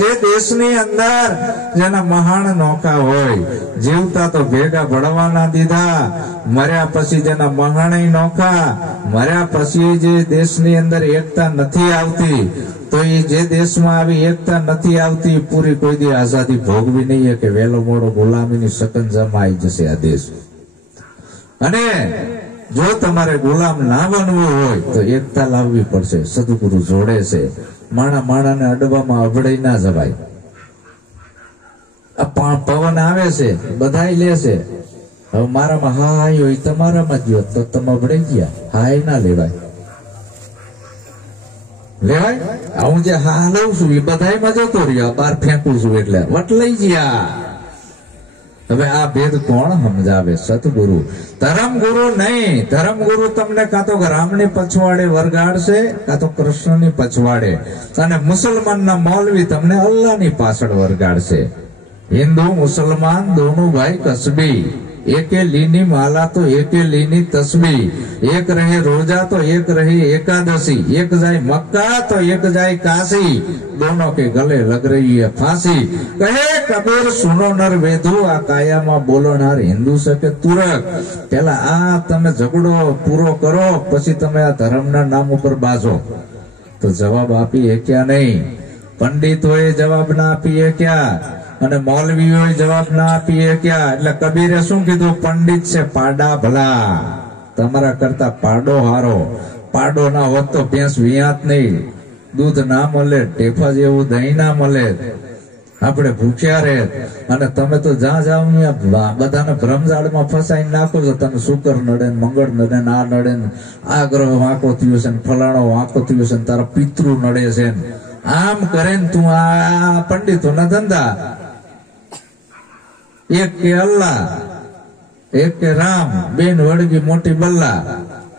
જે દેશની અંદર જેના મહાન નોખા હોય, જીવતા તો ભેગા ભળવાના દીધા, મર્યા પછી જેના મહાણાઈ નોખા, મર્યા પછી જે દેશની અંદર એકતા નથી આવતી, તો એ જે દેશમાં આવી એકતા નથી આવતી, પૂરી કોઈ દી આઝાદી ભોગવી નહીં કે વહેલો મોડો ગુલામીની સકંજામાં આવી જશે આ દેશ. અને જો તમારે ગુલામ ના બનવું હોય તો એકતા લાવવી પડશે. સદગુરુ જોડે છે. માણાને અડવામાં અભડાઈ ના જવાય. પવન આવે છે, બધાય લે છે, હવે મારામાં હાય હોય તમારામાં જ તો તમે ભળી ગયા, હાય ના લેવાય. હું જે હા લઉં છું એ બધામાં જતો રહ્યો, બાર ફેંકું છું એટલે વટ લઈ ગયા. હવે આ ભેદ કોણ સમજાવે? સતગુરુ. ધર્મગુરુ નહીં. ધર્મગુરુ તમને કાં તો રામની પછવાડે વરગાડશે કાં તો કૃષ્ણની પછવાડે, અને મુસલમાનના મૌલવી તમને અલ્લાહની પાછળ વરગાડશે. હિન્દુ મુસલમાન દોનો ભાઈ કસબી, एके लीनी माला तो एके लीनी तस्बी, एक रहे रोजा तो एक रही एकादशी, एक जाए मक्का तो एक जाए काशी, दोनों के गले लग रही है फांसी. कहे कबीर सुनो नर वेदु, आ काया में बोलनार हिंदू से के तुरक. पहला आ तमे झगड़ो पूरो करो, पछी तमे आ धर्मना नाम पर बाजो. तो जवाब आपी है क्या? नहीं. पंडितोए जवाब ना आपी है क्या? અને મૌલવીઓએ જવાબ ના આપીએ ક્યાં? એટલે કબીરે શું કીધું? પંડિત છે પાડા ભલા, તમારા કરતા પાડો હારો. પાડો ના હોત તો ભેંસ વિયાત નહીં, દૂધ ના મળે, ટેફા જેવું દહીં ના મળે, આપણે ભૂખ્યા રહે. અને તમે તો જ્યાં જાઓ બધાને ભ્રમજાળમાં ફસાઈ નાખો છો. તને શુક્ર નડે, મંગળ નડે, આ નડે, આ ગ્રહ વાંકો થયો છે, ફલાણો વાંકો થયો છે, તારા પિતૃ નડે છે. આમ કરે ને તું આ પંડિતો ના ધંધા. એક કે અલ્લાહ, એક કે રામ, બેન વળગી મોટી બલ્લા.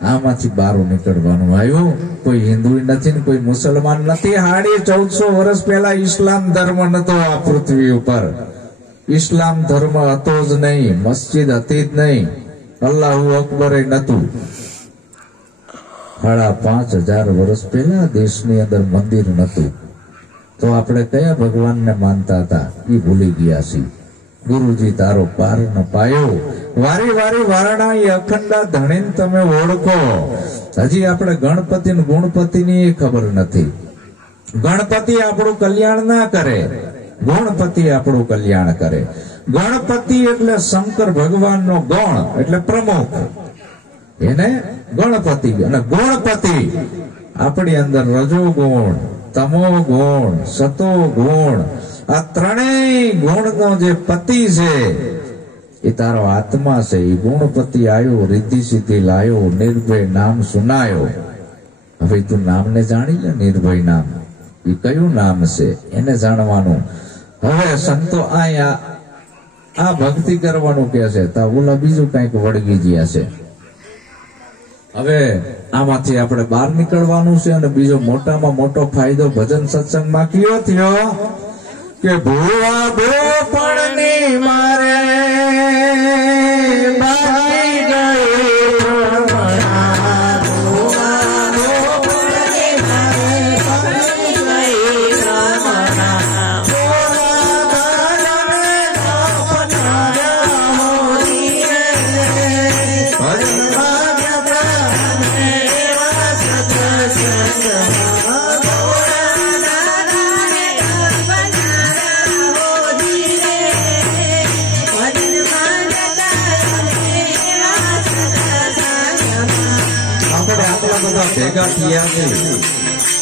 આમાંથી બારું નીકળવાનું આવ્યું. કોઈ હિન્દુ નથી ને કોઈ મુસલમાન નથી. 1450 વર્ષ પહેલા ઇસ્લામ ધર્મ નતો આ પૃથ્વી ઉપર. ઇસ્લામ ધર્મ હતો જ નહીં, મસ્જિદ હતી જ નહીં, અલ્લાહુ અકબર નતું. 5,500 વર્ષ પહેલા દેશની અંદર મંદિર નતું. તો આપણે કયા ભગવાનને માનતા હતા એ ભૂલી ગયા છીએ. ગુરુજી તારો પાર ન પાયો. વારી વારી વારણા એ અખંડા ધણીને તમે ઓળખો. હજી આપણે ગણપતિ ને ગુણપતિ ની ખબર નથી. ગણપતિ આપણું કલ્યાણ ના કરે, ગુણપતિ આપણું કલ્યાણ કરે. ગણપતિ એટલે શંકર ભગવાન નો ગણ એટલે પ્રમુખ, એને ગણપતિ. અને ગુણપતિ આપણી અંદર રજો ગુણ, તમો ગુણ, સતો ગુણ, આ ત્રણેય ગુણ નો જે પતિ છે એ તારો આત્મા છે. એ ગુણપતિ આવ્યો, રિદ્ધિ સિદ્ધિ લાયો, નિર્ભય નામ સુનાયો. હવે તું નામને જાણી લે. નિર્ભય નામ એ કયું નામ છે એને જાણવાનું. હવે સંતો આ ભક્તિ કરવાનું કે છે, તા ઓલા બીજું કઈક વળગી ગયા છે. હવે આમાંથી આપણે બહાર નીકળવાનું છે. અને બીજો મોટામાં મોટો ફાયદો ભજન સત્સંગમાં કયો થયો કે ભૂવા ભોપણની મારે બાકી ગઈ. ભેગા થયા છે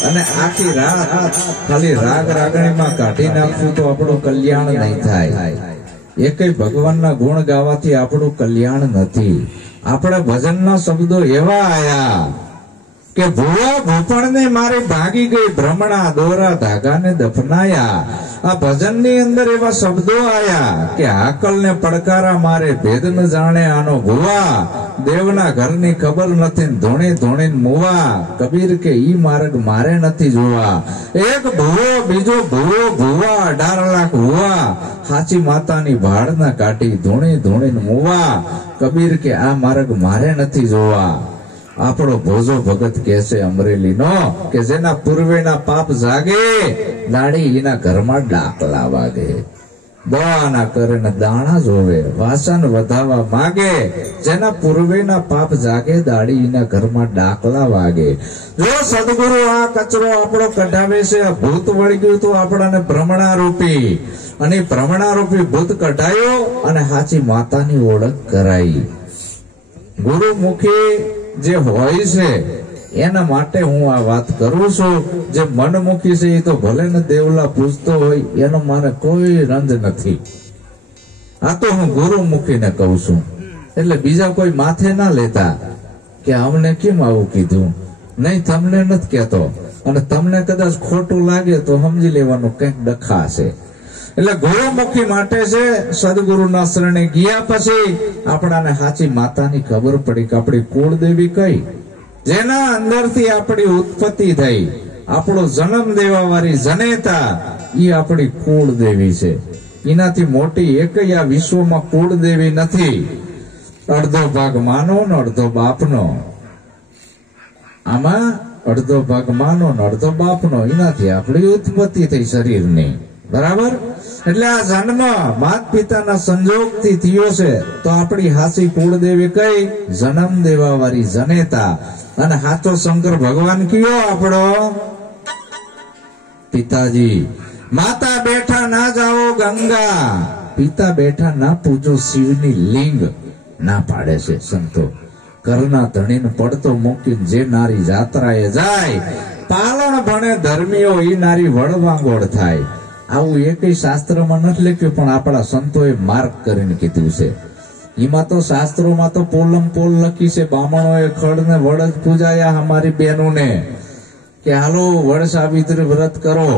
અને આખી રાત ખાલી રાગ રાગણીમાં કાઢી નાખશું તો આપણું કલ્યાણ નહીં થાય. એકેય ભગવાનના ગુણ ગાવાથી આપણું કલ્યાણ નથી. આપણા ભજનના શબ્દો એવા આયા કે ભૂવા ભૂપણને મારે ભાગી ગઈ, ભ્રમણા દોરા ધાગાને દફનાયા. આ ભજનની અંદર એવા શબ્દો આયા કે હાકલને પડકારા મારે, ભેદ ન જાણે આનો ભૂવા, દેવના ઘરની ખબર નથી, ધોણે ધોણે મુવા. કબીર કે ઈ માર્ગ મારે નથી જોવા. એક ભૂવો બીજો ભૂવો ભૂવા, 18 લાખ હુવા, હાચી માતાની ભાડ ના કાઢી, ધોણે ધોણે મુવા. કબીર કે આ માર્ગ મારે નથી જોવા. આપણો ભોજો ભગત કે છે અમરેલી નો કે જેના પૂર્વેના પાપ જાગે, દાડી એના ઘરમાં ડાકલા વાગે. દવાના કરે ને દાણા જોવે, વાસન વધાવા માગે, જેના પૂર્વેના પાપ જાગે, દાડી એના ઘરમાં ડાકલા વાગે. જો સદગુરુ આ કચરો આપણો કઢાવે છે, ભૂત વળી ગયું તો આપણાને ભ્રમણા રૂપી, અને ભ્રમણા રૂપી ભૂત કઢાયો અને હાચી માતાની ઓળખ કરાઈ. ગુરુમુખી જે હોય છે એના માટે હું આ વાત કરું છું. જે મનમુખી છે એ તો ભલે ને દેવલા પૂજતો હોય, એનો મને કોઈ રંજ નથી. આ તો હું ગુરુમુખીને કહું છું. એટલે બીજા કોઈ માથે ના લેતા કે અમને કેમ આવું કીધું, નહીં તમને નથી કહેતો, અને તમને કદાચ ખોટું લાગે તો સમજી લેવાનું કંઈક ડખા છે. એટલે ગુરુમુખી માટે છે. સદગુરુના શરણે ગયા પછી આપણાને સાચી માતાની ખબર પડી કે આપણી કુળદેવી કઈ, જેના અંદરથી આપણી ઉત્પત્તિ થઈ, આપણો જન્મ દેવા વાળી જનેતા એ આપણી કુળદેવી છે. એનાથી મોટી એકય આ વિશ્વમાં કુળદેવી નથી. અડધો ભાગ માનો ને અડધો બાપનો, આમાં અડધો ભાગ માનો ને અડધો બાપનો, એનાથી આપણી ઉત્પત્તિ થઈ શરીરની. બરાબર? એટલે આ જન્મ માત પિતાના સંજોગથી થયો છે. તો આપણી હાસી કુળદેવી કઈ? જન્મ દેવા વાળી જનેતા. અને હાચો શંકર ભગવાન કયો આપણો? પિતાજી. માતા બેઠા ના જાઓ ગંગા, પિતા બેઠા ના પૂજો શિવની લિંગ, ના પાડે છે સંતો. ઘરના ધણીને પડતો મૂકીને જે નારી જાત્રાએ જાય, પાલણ ભણે ધર્મીઓ એ નારી વળવાંગોળ થાય. આવું એકય શાસ્ત્રમાં નથી લખ્યું, પણ આપણા સંતોએ માર્ક કરીને કીધું છે. એમાં તો શાસ્ત્રોમાં તો પોલમ પોલ લખી છે. બામણોએ ખડ ને વડ જ પૂજાયા અમારી બહેનોને, કે હાલો વડ સાવિત્રી વ્રત કરો.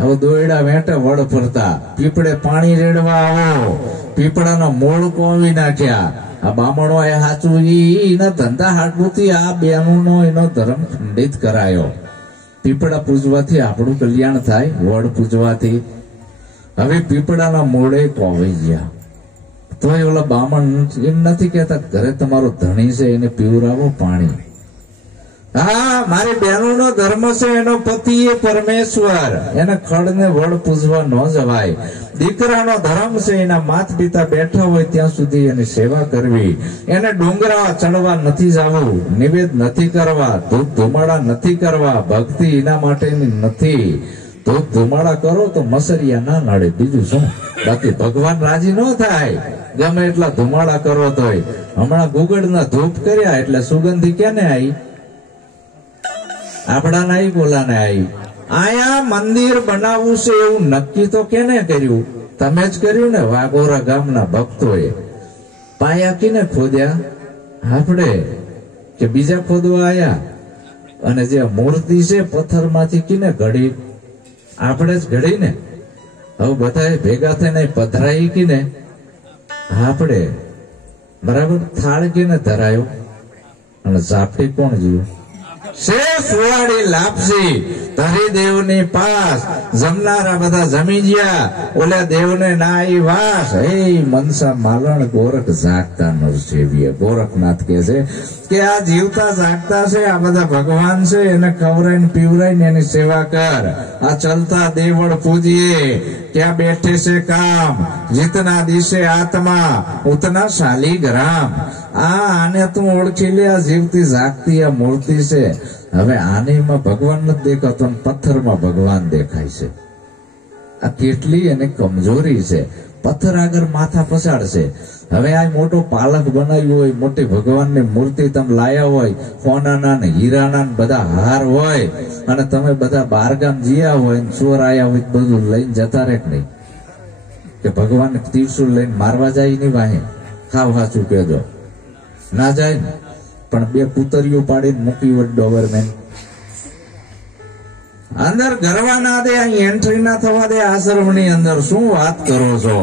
હવે દોયડા વેંટે વડ ફરતા, પીપળે પાણી રેડવા આવો, પીપળાનો મૂળ કોવી નાખ્યા. આ બામણો એ સાચું એના ધંધા હાટુથી આ બહેનોનો એનો ધર્મ ખંડિત કરાયો. પીપળા પૂજવાથી આપણું કલ્યાણ થાય, વડ પૂજવાથી. હવે પીપળાના મૂળે કોવાઈ ગયા. તો ઓલા બામણ એમ નથી કેતા ઘરે તમારો ધણી છે એને પીવરાવો પાણી. હા, મારી બહેનોનો ધર્મ છે, એનો પતિ એ પરમેશ્વર, એને ખડ ને વડ પૂજવા ન જવાય. દીકરાનો ધર્મ છે, એના માત પિતા બેઠા હોય ત્યાં સુધી એની સેવા કરવી. એને ડુંગરા ચડવા નથી જવું, નિવેદ નથી કરવા, ધૂપ ધુમાડા નથી કરવા. ભક્તિ એના માટેની નથી. ધૂપ ધુમાડા કરો તો મસરિયા ના નડે, બીજું શું. બાકી ભગવાન રાજી ન થાય ગમે એટલા ધુમાડા કરો તોય. હમણાં ગુગળના ધૂપ કર્યા એટલે સુગંધી કેને આવી? આપડા નાઈ બોલાને આવી. આયા મંદિર બનાવવું છે એવું નક્કી તો કેને કર્યું? તમે જ કર્યું ને. વાઘોરા ગામના ભક્તોએ. પાયા કિને ખોદ્યા? આપણે કે બીજા ખોદવા આયા? અને જે મૂર્તિ છે પથ્થરમાંથી કિને ઘડી? આપણે જ ઘડી ને. હવે બધા ભેગા થઈને પધરાઈ કિને? આપણે. બરાબર? થાળ કિને ધરાયો? અને ઝાપટી કોણ જીવ? સુવાડી લાપસી ધરી દેવની પાસ, જમનારા બધા જમી ગયા, ઓલા દેવને ના આવી વાસ. હે મનસા માલણ ગોરખ જાગતા નરસેવીએ. ગોરખનાથ કે છે કે આ જીવતા જાગતા છે, આ બધા ભગવાન છે, એને ખવરાઈને પીવરાઈને એની સેવા કર. આ ચલતા દેવળ પૂજીએ, ક્યાં બેઠે છે કામ, જીતના દિશે આત્મા ઉતના શાલીગ્રામ. આને તું ઓળખી લે, આ જીવતી જાગતી આ મૂર્તિ છે. હવે આનેમાં ભગવાન નથી દેખાતો, પથ્થરમાં ભગવાન દેખાય છે. આ કેટલી એને કમજોરી છે. પથ્થર આગળ માથા પછાડશે. હવે આ મોટો પાલક બનાવ્યું હોય, મોટી ભગવાનની મૂર્તિ તમે લાયા હોય, સોનાના ને હીરાના બધા હાર હોય, અને તમે બધા બારગામ જીયા હોય, ચોર આયા હોય, બધું લઈને જતા રહે નહીં? કે ભગવાન ત્રિશુલ લઈને મારવા જાય નહીં વાહે? ખાવ સાચું કહેજો, ના જાય ને. પણ બે કૂતરીઓ પાડીને મૂકી હોય ડોબરમેન અંદર ગરવા ના દે, અહીં એન્ટ્રી ના થવા દે આશ્રમની અંદર. શું વાત કરો છો?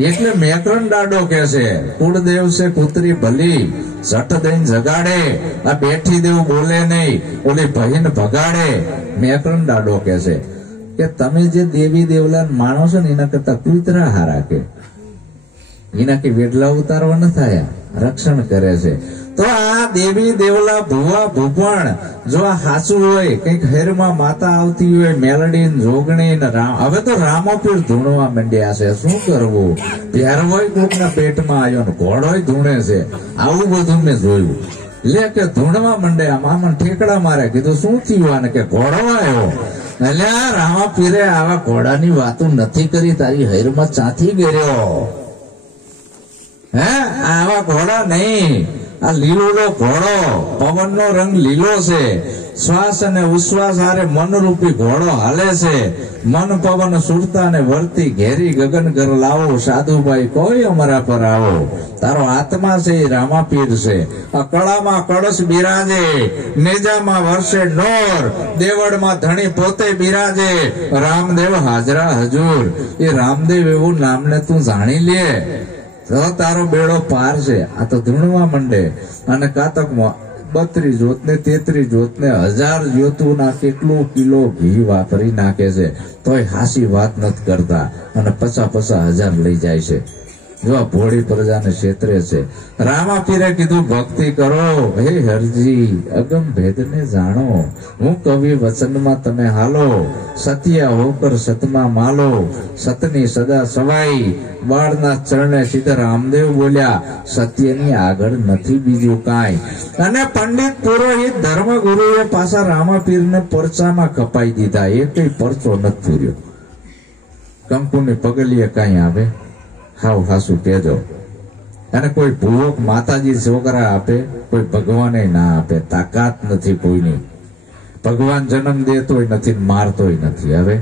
એટલે મેકરણ દાડો કે છે કુળદેવ છે કૂતરી ભલી, સટ દઈને જગાડે. આ બેઠી દેવ બોલે નહીં, ઓલી બહીન ભગાડે. મેકરણ દાડો કે છે કે તમે જે દેવી દેવલા માણો છો ને એના કરતા કૂતરા હારા, કે એના કે વેડલા ઉતારવા ન થાય, રક્ષણ કરે છે. તો આ દેવી દેવલા ભુવા ભૂપણ જો આ સાચું હોય, કઈક હેરમાં માતા આવતી હોય, મેલડી જોગણી ને રામ. હવે તો રામોપીર ધૂણવા માંડ્યા છે. શું કરવું? પ્યાર હોય કોકના પેટમાં આવ્યો ને ઘોડોય ધૂણે છે. આવું બધું મેં જોયું. લે કે ધૂણવા માંડે, આ મામા ઠેકડા મારે. કીધું શું થયું? આને કે ઘોડો આવ્યો. એટલે આ રામાપીરે આવા ઘોડાની વાતો નથી કરી, તારી હેરમાં ચાથી ગયો. હે આવા ઘોડા નહીં. આ લીલો ઘોડો, પવનનો રંગ લીલો છે, શ્વાસ અને ઉશ્વાસ હારે મનરૂપી ઘોડો હાલે છે. મન પવન સુરતા ને વર્તી ઘેરી ગગન ઘર લાવો, સાધુભાઈ કોઈ અમારા પર આવો. તારો આત્મા છે એ રામાપીર છે. કળામાં કળશ બિરાજે, નેજામાં વર્ષે નોર, દેવળમાં ધણી પોતે બિરાજે, રામદેવ હાજરા હજુર. એ રામદેવ એવું નામને તું જાણી લે તો તારો બેડો પાર છે. આ તો ધૂણવા માંડે અને કાતકમાં 32 જોત ને 33 જોત ને 1000 જોતું ના કેટલું કિલો ઘી વાપરી નાખે છે તોય હાસી વાત નથી કરતા અને 50,000 લઈ જાય છે. જો આ ભોળી પ્રજાને ક્ષેત્રે છે. રામાપીરે કીધું ભક્તિ કરો હે હરજી, અગમ ભેદને જાણો. હું કવિ વચનમાં તમે હાલો, સત્ય હોકર સતમાં માલો. સતની સદા સવાઈ, બાળના ચરણે સીધા રામદેવ બોલ્યા, સત્યની આગળ નથી બીજું કાંઈ. અને પંડિત પુરોહિત ધર્મગુરુએ પાછા રામાપીરને પરચામાં કપાઈ દીધા. એ કઈ પરચો નથી પૂર્યો. કંકુની પગલીએ કાંઈ આવે હાવ હાસુ કહેજો. અને કોઈ ભૂવક માતાજી છોકરા આપે, કોઈ ભગવાને ના આપે. તાકાત નથી કોઈની. ભગવાન જન્મ દેતોય નથી, મારતોય નથી. હવે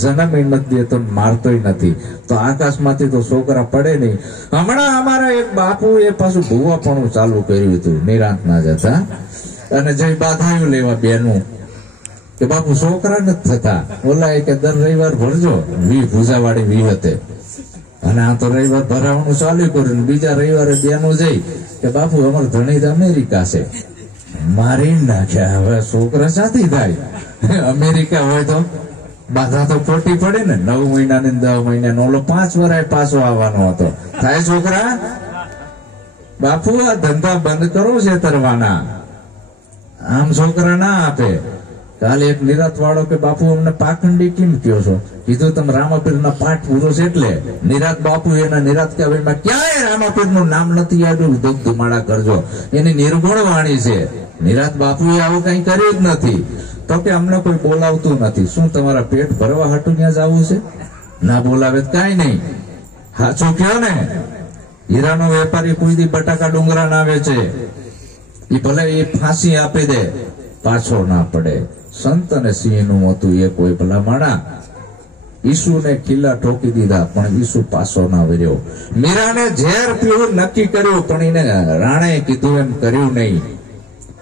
જન્મ એ નથી દેતો, મારતોય નથી, તો આકાશમાંથી તો છોકરા પડે નહીં. હમણાં અમારા એક બાપુ એ પાછું ભૂવાપણું ચાલુ કર્યું હતું, નિરાંત ના જતા, અને જઈ બાધાયું લેવા બેનું કે બાપુ છોકરા નથી થતા. ઓલા કે દર રવિવાર ભરજો, વી ભૂજાવાળી વી હતી. અને આ તો રવિવાર ભરાવાનું ચાલુ કર્યું. બીજા રવિવારે બેનું જઈ કે બાપુ અમાર ધણી તો અમેરિકા છે. મારી નાખ્યા. હવે છોકરા સાથી થાય. અમેરિકા હોય તો બાધા તો ખોટી પડે ને. 9 મહિના ને 10 મહિના ઓલો 5 વર્ષ પાછો આવવાનો હતો. થાય છોકરા? બાપુ આ ધંધા બંધ કરો છે તરવાના. આમ છોકરા ના આપે. કાલે એક નિરાત વાળો કે બાપુ અમને પાખંડી કેમ કયો છો? કીધું તમે રામાપીર ના પાઠ પૂરો છે એટલે. નિરાત બાપુ એના નિરાત કહેવામાં ક્યાંય રામાપીર નું નામ નથી આવ્યું. ધૂપ ધુમાડા કરજો, એની નિર્ગુણ વાણી છે. નિરાત બાપુએ આવું કઈ કર્યું જ નથી. તો કે અમને કોઈ બોલાવતું નથી. શું તમારા પેટ ભરવા હાટું ત્યાં જવું છે? ના બોલાવે કઈ નહીં. હાચું કયો ને. હીરાનો વેપારી કોઈ દી બટાકા ડુંગરા ના વેચે. એ ભલે એ ફાંસી આપી દે, પાછો ના પડે. સંત અને સિંહ નું હતું એ કોઈ ભલા માણા. ઈસુને કિલ્લા ઠોકી દીધા પણ ઈસુ પાછો ના વર્યો. મીરાને ઝેર પીવું નક્કી કર્યું પણ એને રાણે કીધું એમ કર્યું નહીં.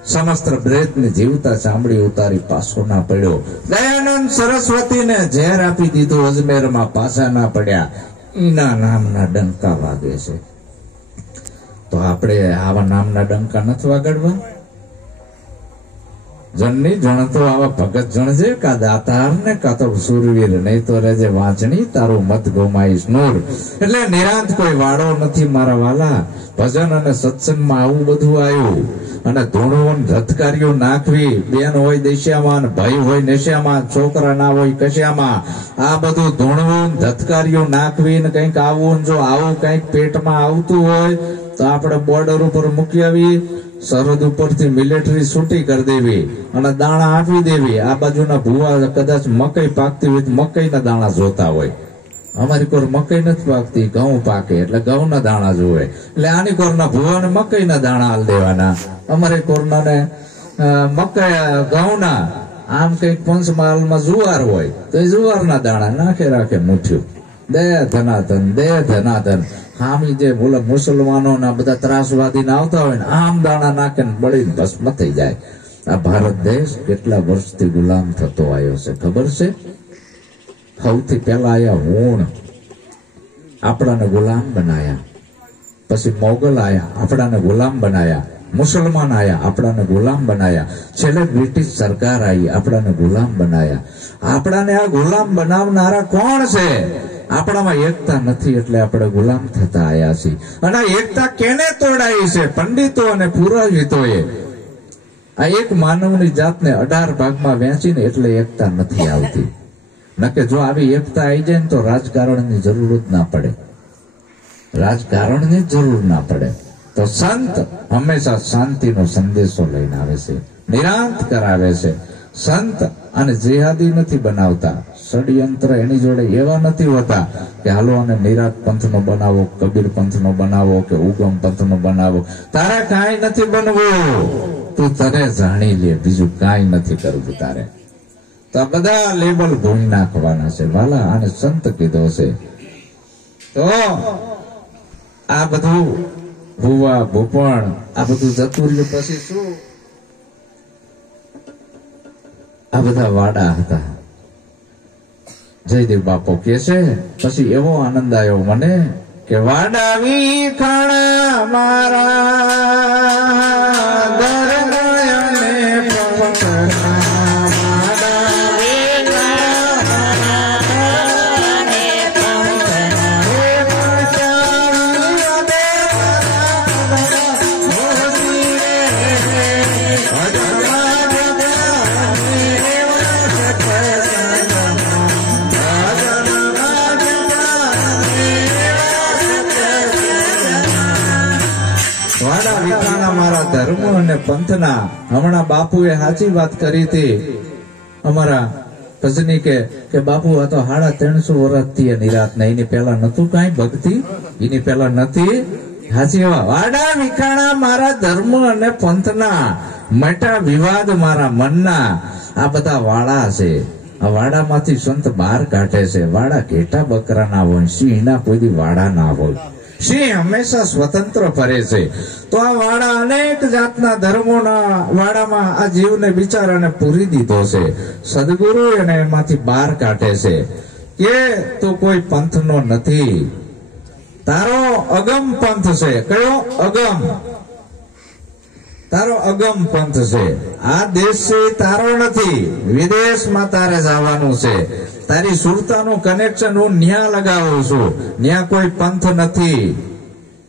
સમસ્ત બ્રેતને જીવતા ચામડી ઉતારી પાછો ના પડ્યો. દયાનંદ સરસ્વતીને ઝેર આપી દીધું, અજમેરમાં પાછા ના પડ્યા. એના નામના ડંકા વાગે છે. તો આપણે આવા નામના ડંકા નથી વાગડવા. જણની જણતો આવા ભગત જણજે, કા દાતાર ને કા તો સુરવીર, નહીં તો રેજે વાંચણી તારું મત ગોમાઈશ નૂર. એટલે નિરાંત કોઈ વાળો નથી મારા વાલા. ભજન અને સત્સંગમાં આવું બધું આવ્યું. અને ધૂણવું ધતકારીઓ નાખવી, બેન હોય દેશિયામાં, ભાઈ હોય નેશિયામાં, છોકરા ના હોય કશિયામાં, આ બધું ધૂણવું ધતકારીઓ નાખવી ને કઈક આવું. જો આવું કઈક પેટમાં આવતું હોય તો આપણે બોર્ડર ઉપર મૂકી આવી, સરહદ ઉપરથી મિલિટરી છૂટી કરી દેવી અને દાણા આપી દેવી. આ બાજુના ભુવા કદાચ મકઈ પાકતી હોય તો મકઈના દાણા જોતા હોય. અમારી કોર મકઈ નથી પાકતી, ઘઉં પાકે એટલે ઘઉંના દાણા જોવે. એટલે આની કોરના ભુવાને મકઈના દાણા હાલ દેવાના, અમારે કોરના ને મકઈ ઘઉંના. આમ કઈક પંચમહાલમાં જુવાર હોય તો એ જુવારના દાણા નાખે રાખે મુઠ્ઠીઓ. દે ધનાધન, દે ધનાધન. હામી જે બોલે મુસલમાનો ના બધા ત્રાસવાદી ના આવતા હોય ને આમ દાણા નાખે ને બળીને ભસ્મ થઈ જાય. આ ભારત દેશ કેટલા વર્ષથી ગુલામ થતો આવ્યો છે ખબર છે? સૌથી પહેલા આયા હુણ, આપણાને ગુલામ બનાયા. પછી મોગલ આયા, આપણાને ગુલામ બનાયા. મુસલમાન આયા, આપણાને ગુલામ બનાયા. છેલ્લે બ્રિટિશ સરકાર આવી, આપણાને ગુલામ બનાયા. આપણાને આ ગુલામ બનાવનારા કોણ છે? આપણામાં એકતા નથી એટલે આપણે ગુલામ થતા આયા છીએ. અને એકતા કેને તોડાઈ છે? પંડિતો અને પુરોહિતોએ. આ એક માનવની જાતને 18 ભાગમાં વહેંચીને એટલે એકતા નથી આવતી. નકે જો આવી એકતા આવી જાય ને તો રાજકારણની જરૂર જ ના પડે. રાજકારણની જરૂર ના પડે. તો સંત હંમેશા શાંતિનો સંદેશો લઈને આવે છે, નિરાંત કરાવે છે. સંત અને જેહાદી નથી બનાવતા. ષડયંત્ર એની જોડે એવા નથી હોતા કે હાલો અને નિરાત પંથનો બનાવો, કબીર પંથનો બનાવો કે ઉગમ પંથનો બનાવો. તારે કાંઈ નથી બનવું. તું તને જાણી લે, બીજું કાંઈ નથી કરવું તારે. તો આ બધા લેબલ ભૂલી નાખવાના છે વાલા. આને સંત કીધો છે. તો આ બધું ભુવા ભૂપણ આ બધું જતું રહ્યું પછી શું? આ બધા વાડા હતા. જયદેવ બાપો કે છે પછી એવો આનંદ આવ્યો મને કે વાડા વિખાણા મારા ધર્મ અને પંથના. હમણાં બાપુએ સાચી વાત કરી હતી અમારા ભજની કે બાપુ આ તો 350 વર્ષથી નિરાત ને એની પેલા નતું કઈ ભક્તિ, એની પેલા નથી. સાચી વાડા વિખાણા મારા ધર્મ અને પંથના, મટા વિવાદ મારા મનના. આ બધા વાડા છે. આ વાડામાંથી સંત બહાર કાઢે છે. વાડા ઘેટા બકરા ના હોય, સિંહ ના કોઈ વાડા ના હોય. સિંહ હંમેશા સ્વતંત્ર ફરે છે. તો આ વાડા અનેક જાતના ધર્મોના વાડામાં આ જીવને બિચારાને પૂરી દીધો છે. સદગુરુ એને એમાંથી બહાર કાઢે છે કે તું કોઈ પંથનો નથી, તારો અગમ પંથ છે. કયો અગમ? તારો અગમ પંથ છે. આ દેશ છે તારો નથી, વિદેશમાં તારે જવાનું છે. તારી સુરતાનું કનેક્શન હું ન્યા લગાવું છું, ન્યા કોઈ પંથ નથી.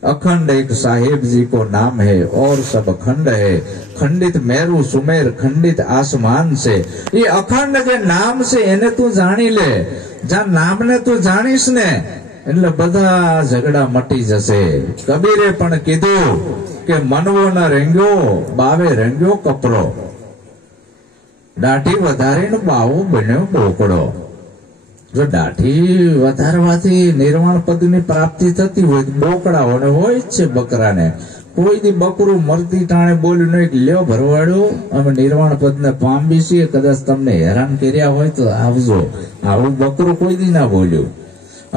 अखंड एक साहेब जी को नाम है और सब खंड है, खंडित मेरु सुमेर खंडित आसमान से. ये अखंड जे नाम से એને તું જાણી લે. જ્યાં નામને તું જાણીશ ને એટલે બધા ઝઘડા મટી જશે. કબીરે પણ કીધું કે મનવો ન રેંગ્યો બાવે રેંગ્યો કપડો, દાઢી વધારીને બાવો બન્યો બોકડો. જો દાઢી વધારવાથી નિર્વાણ પદની પ્રાપ્તિ થતી હોય તો બોકડાઓને હોય જ છે બકરાને. કોઈ દી બકરું મરતી ટાણે બોલ્યું નહીં કે લ્યો ભરવાડ્યો અમે નિર્વાણ પદને પામી છીએ, કદાચ તમને હેરાન કર્યા હોય તો આવજો. આવું બકરું કોઈ દી ના બોલ્યું.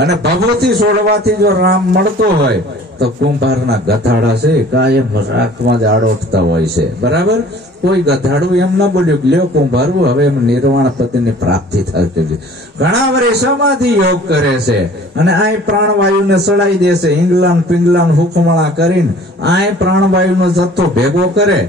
અને ભભૂતિ છોડવાથી જો રામ મળતો હોય તો કુંભારના ગધાડા છે કાયમ રાખમાં જ આડોટતા હોય છે. બરાબર? કોઈ ગધાડું એમ ના બોલ્યું કે લ્યો કુંભારું હવે એમ નિર્વાણ પદની પ્રાપ્તિ થતી છે. ઘણા વર્ષ સમાધિ યોગ કરે છે અને આ પ્રાણવાયુને સડાઈ દેશે. ઇંગલાન પિંગલાન હુકમણા કરીને આ પ્રાણવાયુનો જથ્થો ભેગો કરે.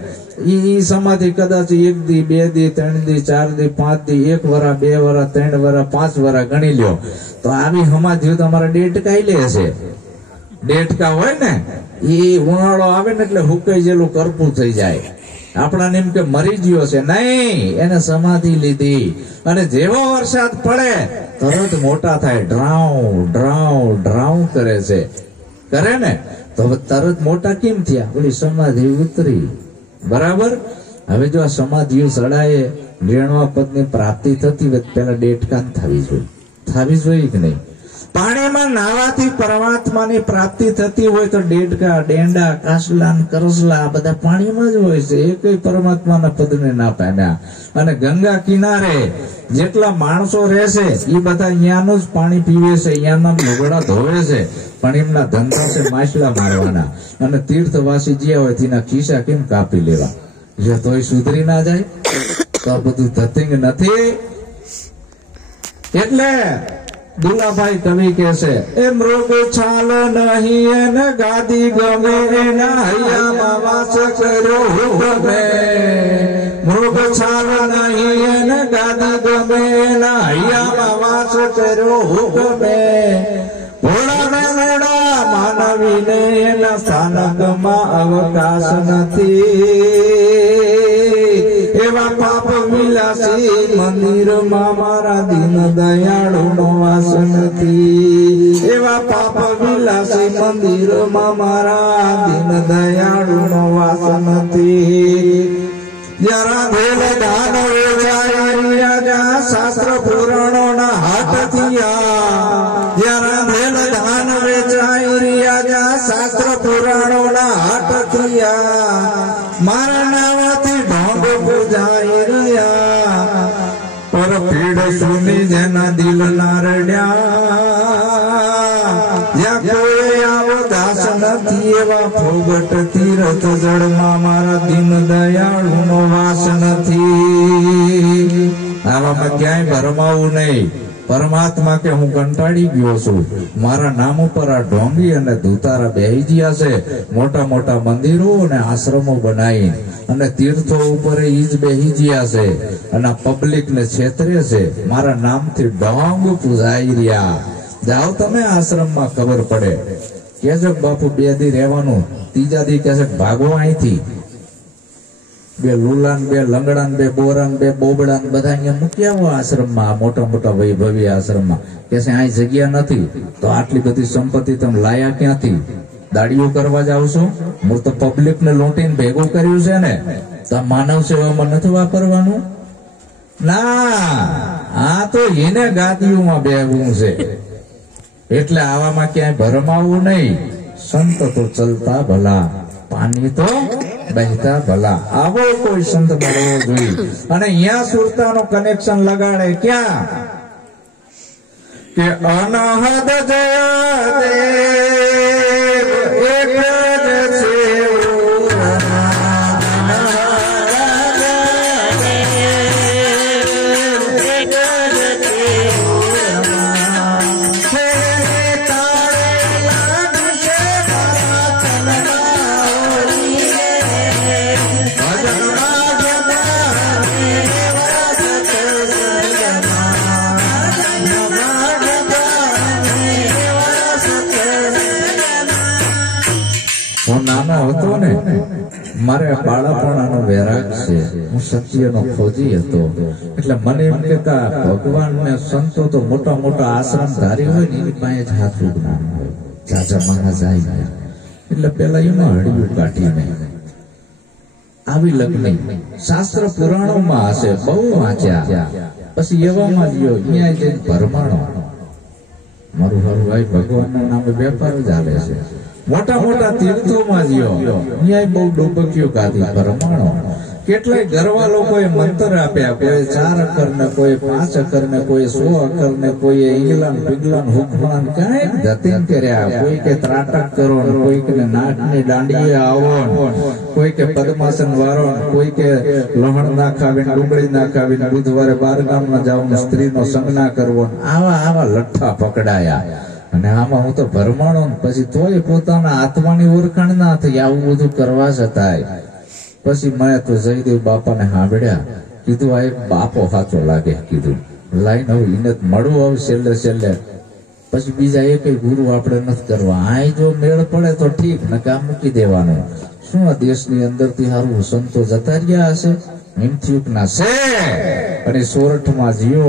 ઈ સમાધિ કદાચ 1 દી 2 દી 3 દી 4 દી 5 દી 1 વરા 2 વરા 3 વરા 5 વરા ગણી લ્યો તો આવી સમાધિઓ તમારા ડેટકાઈ લે છે. ડેટકા હોય ને એ ઉનાળો આવે ને એટલે હુકાઈ જેલું કરપું થઈ જાય. આપણાને એમ કે મરી ગયો છે, નહીં, એને સમાધિ લીધી. અને જેવો વરસાદ પડે તરત મોટા થાય, ડ્રાઉ ડ્રાઉ ડ્રાઉ કરે છે. કરે ને તો તરત મોટા કેમ થયા? ઓલી સમાધિ ઉતરી. બરાબર? હવે જો આ સમાધિઓ સડાય રેણવા પદની પ્રાપ્તિ થતી હોય પેલા ડેટકાન થવી જોઈએ કે નહીં? પાણીમાં નાવાથી પરમાત્માની પ્રાપ્તિ થતી હોય તો ડેડકા ડેંડા કાસલા કરસલા આ બધા પાણીમાં જ હોય છે. એ કઈ પરમાત્માના પદને ના પામ્યા. અને ગંગા કિનારે જેટલા માણસો રહેશે એ બધા અહીંયાનું જ પાણી પીવે છે, અહીંયાના લુગડા ધોવે છે, પણ એમના ધંધા છે માછલા મારવાના. અને તીર્થવાસી જ્યાં હોય તેના ખિસ્સા કેમ કાપી લેવા? જો તોય સુધરી ના જાય તો આ બધું ધતિંગ નથી. એટલે દુલાભાઈ કવિ કે છે એ મૃગ છાલ નહીં એને ગાદી ગમે એના હૈયામાં વાસ કર્યો ગમે. મૃગ છાલ નહીં એને ગાદી ગમે એના હૈયામાં વાસ કર્યો ગમે. ઘોડા ને ઘોડા માનવીને એના સ્થાનકમાં અવકાશ નથી. એવા પાપ વિલાસી મંદિરમાં મારા દીન દયાળુ નો વાસ નથી. એવા પાપ વિલાસી મંદિરમાં મારા દીન દયાળુ નો વાસ નથી. જરા ભેલ દાન વેચાયા શાસ્ત્ર પુરાણો ના હાથ થયા. જરા ભેલ દાન વેચાયા શાસ્ત્ર પુરાણો ના હાથ થયા. મારા નામથી સુની જેના દિલ ના રડ્યા જ્યાં કોઈ આવો દાસ નથી એવા ફોગટ તીરથ જળમાં મારા દીન દયાળુ નો વાસ નથી. આવામાં ક્યાંય ભરમાવું નહીં. પરમાત્મા કે હું કંટાળી ગયો છું, મારા નામ ઉપર આ ઢોંગી અને ધુતારા બેહી ગયા છે. મોટા મોટા મંદિરો અને આશ્રમો બનાવી અને તીર્થો ઉપર ઈ જ બેહી ગયા છે અને પબ્લિક ને છેતરે છે. મારા નામથી ઢોંગ પૂજાઈ રહ્યા. જાઓ તમે આશ્રમમાં, ખબર પડે. કેજો બાપુ 2 દી રહેવાનું, ત્રીજા દી કહે ભાગો અહીંથી. 2 લુલાન 2 લંગડાન 2 બોરાન 2 બોબડાન બધા અહીંયા મૂકી આવો આશ્રમમાં, મોટા મોટા વૈભવી આશ્રમમાં. કે છે અહીં જગ્યા નથી તો આટલી બધી સંપત્તિ તમે લાયા ક્યાંથી? દાડીઓ કરવા જાવ છો? હું તો પબ્લિક ને લૂંટીને ભેગું કર્યું છે ને, તો માનવ સેવામાં નથી વાપરવાનું? ના, આ તો એને ગાદીઓમાં બેહવું છે. એટલે આવામાં ક્યાંય ભરમાવું નહીં. સંત તો ચલતા ભલા, પાણી તો બહેતા ભલા. આવો કોઈ સંત મળવો જોઈએ. અને અહીંયા સુરતાનો કનેક્શન લગાડે ક્યાં કે અનહદ જયદેવ એક જ છે. હતો ને, મારે બાળપણાનો વેરાગ છે. હું સત્યનો ખોજી હતો. એટલે મને એમ કહેતા ભગવાન ને સંતો તો મોટા મોટા આશ્રમ ધારી હોય ને એની પાસે જ હાથું જ્ઞાન હોય. જાજા માણસ જાય એટલે પેલા એમાં હળિયું કાઢીને આવી લગ્ન શાસ્ત્ર પુરાણોમાં હશે, બહુ વાંચ્યા. પછી એવામાં જ ગયો અહીંયા જઈને ભરમાણો. મારું હારું ભાઈ ભગવાનના નામે વેપાર જ હાલે છે. મોટા મોટા તીર્થોમાં જ્યો ત્યાં બહુ ડોબકીઓ કાઢી ભરમાણો. કેટલાય ગરવા લોકોએ મંત્ર આપ્યા, કોઈ 4 અક્ષર ને કોઈ 5 અક્ષર ને કોઈ 100 અક્ષર ને કોઈ ઈંગલાન પીગલાન હુકમાન કઈ ધતિંગ કર્યા. કોઈ કે ત્રાટક કરો, કોઈ કે નાટની દાંડીએ આવો, કોઈ કે પદ્માસન વાળો, કોઈ કે લહણ ના ખાવીને ડુંગળી ના ખાવીને બુધવારે 12 ગામમાં જવાનું, સ્ત્રીનો સંગ ના કરવો. આવા લઠ્ઠા પકડાયા. અને આમાં હું તો ભરમાણો. પછી તોય પોતાના આત્માની ઓળખાણ ના થઈ. આવું બધું કરવા છતાંય પછી મેં તો જયદેવ બાપાને સાંભળ્યા. કીધું આ એક બાપો સાચો લાગે. કીધું લાઈન હવે એને મળવું હવે છેલ્લે. પછી બીજા એકય ગુરુ આપણે નથી કરવા. આ જો મેળ પડે તો ઠીક, ને કામ મૂકી દેવાનું. શું આ દેશની અંદરથી સારું સંતો જતા રહ્યા હશે? એમ થયું ના છે. અને સોરઠમાં જીઓ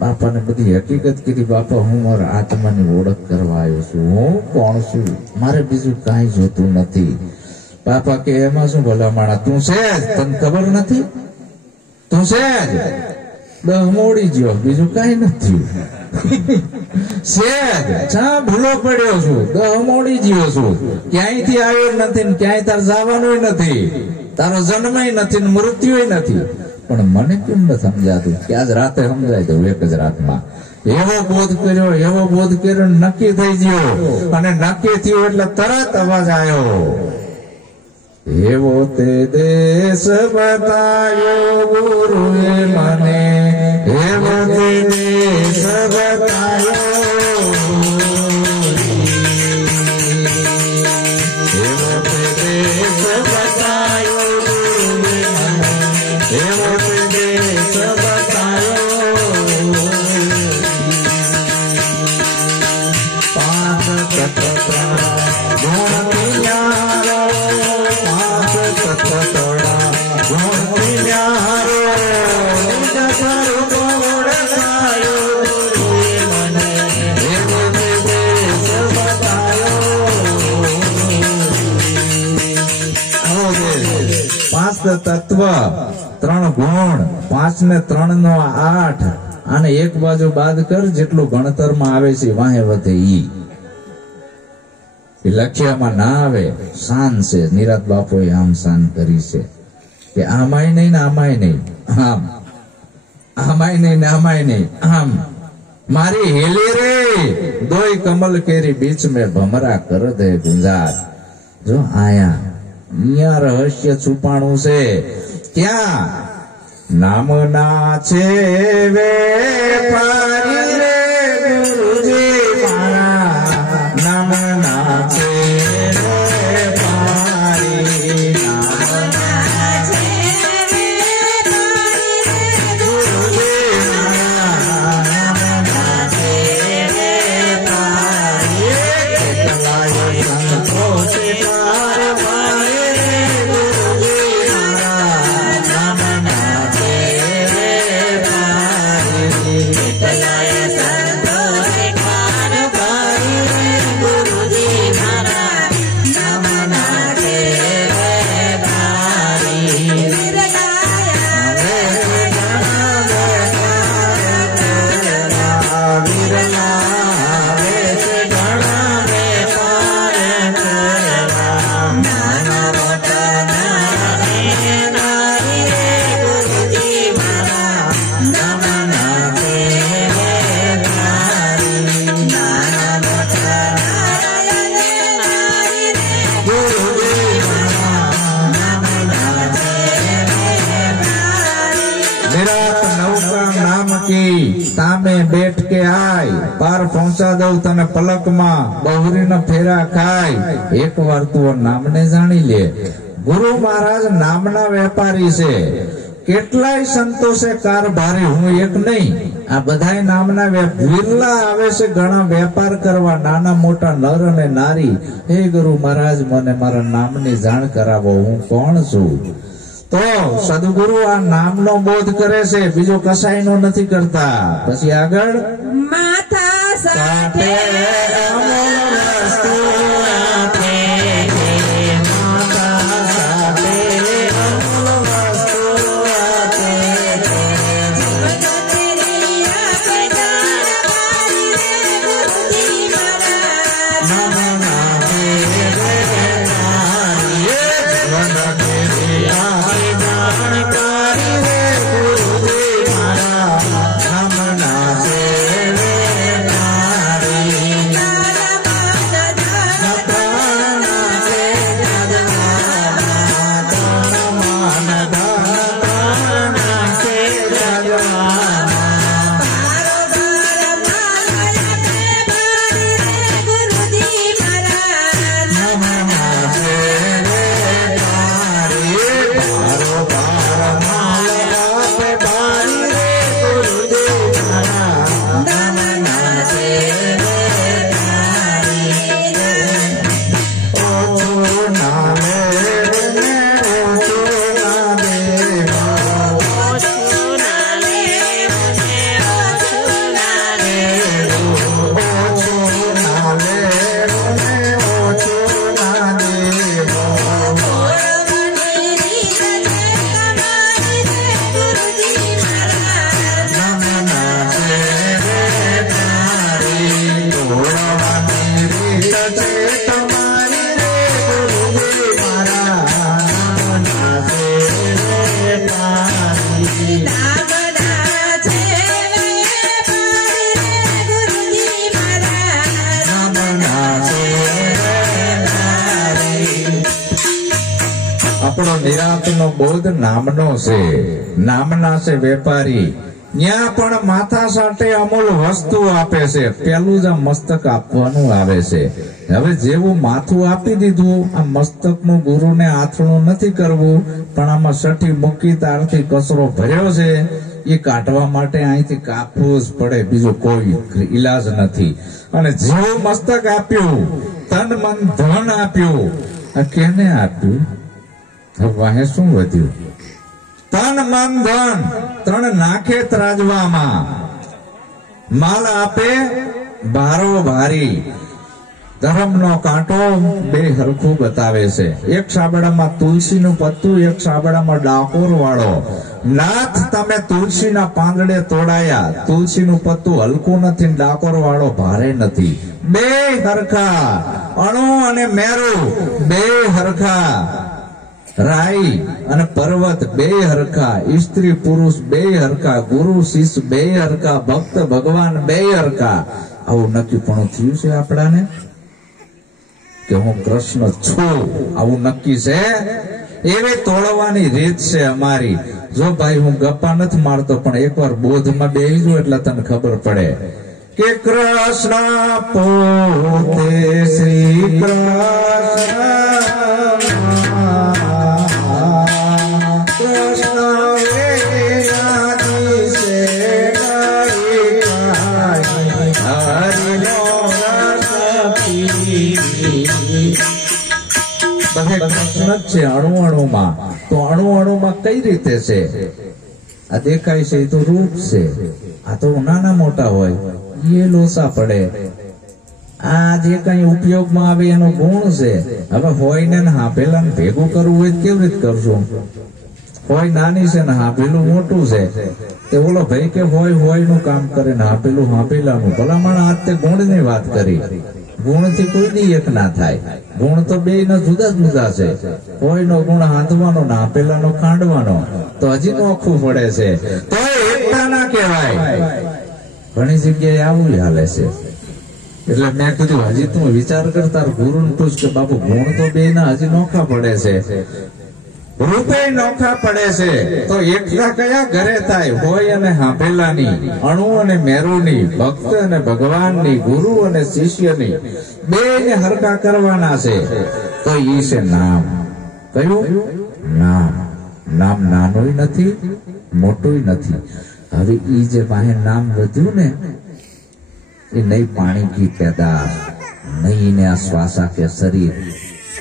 બાપાને બધી હકીકત કીધી. બાપા હું મારા આત્માની ઓળખ કરવા આવ્યો છું. હું કોણ છું? મારે બીજું કાંઈ જોતું નથી. બાપા કે એમાં શું ભલામણા? તું છે તને ખબર નથી? તું છે મોડી ગયો, બીજું કાંઈ નથી. છા ભૂલો પડ્યો છું, મોડી ગયો છું. ક્યાંયથી આવ્યો નથી ને ક્યાંય તાર જવાનું નથી. તારો જન્મ નથી ને મૃત્યુ નથી. પણ મને કેમ ન સમજાતું કે આજ રાતે સમજાય દઉં એક જ રાતમાં. એવો બોધ કર્યો, નક્કી થઈ ગયો. અને નક્કી થયું એટલે તરત અવાજ આવ્યો, એવો તે દેશ બતાયો ગુરુએ મને, એવો તે દેશ બતાયો, એવો તે દેશ બતાયો ગુરુએ મને, એવો તે દેશ બતાયો. 5 તત્વ 3 ગુણ, 5 ને 3 નો 8. આને એક બાજુ બાદ કર, જેટલું ગણતરમાં આવે છે વાહે વધે ઈ લખ્યામાં ના આવે. શાન છે. નિરાત બાપોએ આમ શાન કરી છે કે આમાંય નહીં ને આમાંય નહીં. આમ આમાય નહીં ને આમાય નહીં, આમ મારી હેલી રે દોય કમલ કેરી બીચ में ભમરા કર દે ગુંજાર. જો અહીંયા રહસ્ય છુપાણું છે. ત્યાં નામના છે વેપારી રે ગુરુજી મારા, નામના છે વેપારી, નામના છે વેપારી રે ગુરુજી મારા, નામના છે વેપારી. કેટલાય સંતો છે પાર પારે રે ગુરુજી મારા, નામના છે વેપારી. કેટલાય સંતો છે પાર પારે રે ગુરુજી મારા, નામના છે વેપારી. તામે બેઠ કે આય, પાર પહોંચા દઉં તને પલકમાં, બહુરીના ફેરા ખાય. એક વાર તું નામને જાણી લે. ગુરુ મહારાજ નામના વેપારી છે. કેટલાય સંતો છે કારભારી, હું એક નહીં. આ બધાય નામના વિરલા આવે છે ઘણા વેપાર કરવા, નાના મોટા નર અને નારી. હે ગુરુ મહારાજ મને મારા નામની જાણ કરાવો, હું કોણ છું. તો સદગુરુ આ નામનો બોધ કરે છે, બીજો કસાયનો નથી કરતા. પછી આગળ માથા સાથે અમૂલ વસ્તુ આપે, માતા સાથે અમૂલ વસ્તુ આપે. આપણો નિરાંતનો બોધ નામનો છે. નામના છે વેપારી. ત્યાં પણ માથા સાથે અમૂલ વસ્તુ આપે છે. પેલું જ આ મસ્તક આપવાનું આવે છે. હવે જેવું માથું આપી દીધું, આ મસ્તકનું ગુરુને આથણું નથી કરવું, પણ આમાં સઠી મૂકી તારથી કચરો ભર્યો છે, એ કાઢવા માટે અહીંથી કાપવું જ પડે, બીજો કોઈ ઈલાજ નથી. અને જેવું મસ્તક આપ્યું, તન મન ધન આપ્યું, આ કેને આપ્યું? વાહે શું વધ્યું? તન મન ધન ત્રણ નાખે ત્રાજવામાં. માલ આપે ભારો ભારી. ધર્મનો કાંટો બે હરખું બતાવે છે. એક સાબડામાં તુલસીનું પત્તું, એક સાબડામાં ડાકોર વાળો. નાથ તમે તુલસીના પાંદડે તોડાયા. તુલસીનું પત્તું હલકું નથી, ડાકોર વાળો ભારે નથી. બે હરખા. અણુ અને મેરુ બે હરખા. રાઈ અને પર્વત બે હરખા, સ્ત્રી પુરુષ બે હરખા, ગુરુ શિષ્ય બે હરખા, ભક્ત ભગવાન બે હરખા. આવું નક્કી પણ થયું છે આપણાને કે હું કૃષ્ણ છું, આવું નક્કી છે? એવી તોડવાની રીત છે અમારી. જો ભાઈ હું ગપ્પા નથી મારતો, પણ એકવાર બોધમાં બેસી જાઉં એટલે તને ખબર પડે કે કૃષ્ણ પોતે શ્રી કૃષ્ણ છે અણુ અણુમાં. તો અણુ અણુમાં કઈ રીતે છે? આ દેખાય છે એ તો રૂપ છે. આ તો નાના મોટા હોય એ લોસા પડે. આ જે કઈ ઉપયોગમાં આવે એનો ગુણ છે. હવે હોય ને હાંભેલા ભેગું કરવું હોય કેવી રીતે કરશું? હોય નાની છે ને હાંભેલું મોટું છે. તે ઓલો ભાઈ કે હોય નું કામ કરે ને હાંભેલું હાંભેલાનું. ભલામણ આજ તે ગુણ ની વાત કરી. ગુણ થી કોઈ દી એક ના થાય. ગુણ તો બે ના જુદા જુદા છે. કોઈ નો ગુણ હાંધવાનો ને હાંભેલાનો ખાંડવાનો. તો હજી નોખું પડે છે. તો એકતા ના કહેવાય. ઘણી જગ્યાએ આવું હાલે છે. એટલે મેં કીધું હજી તું વિચાર કરતા ગુરુ ને પૂછ કે બાપુ ગુણ તો બે ના હજી નોખા પડે છે, રૂપે નોખા પડે છે. તો એકતા કયા ઘરે થાય? હોય અને હાંભેલાની, અણુ અને મેરુની, ભક્ત અને ભગવાનની, ગુરુ અને શિષ્યની, બે ને હરખા કરવાના છે. તો ઈ છે નામ. કયું નામ? નામ નાનું નથી, મોટું નથી. હવે ઈ જે પાસે નામ વધ્યું ને એ નહીં પાણી કી પેદાશ, નહીં ને આ શ્વાસા કે શરીર.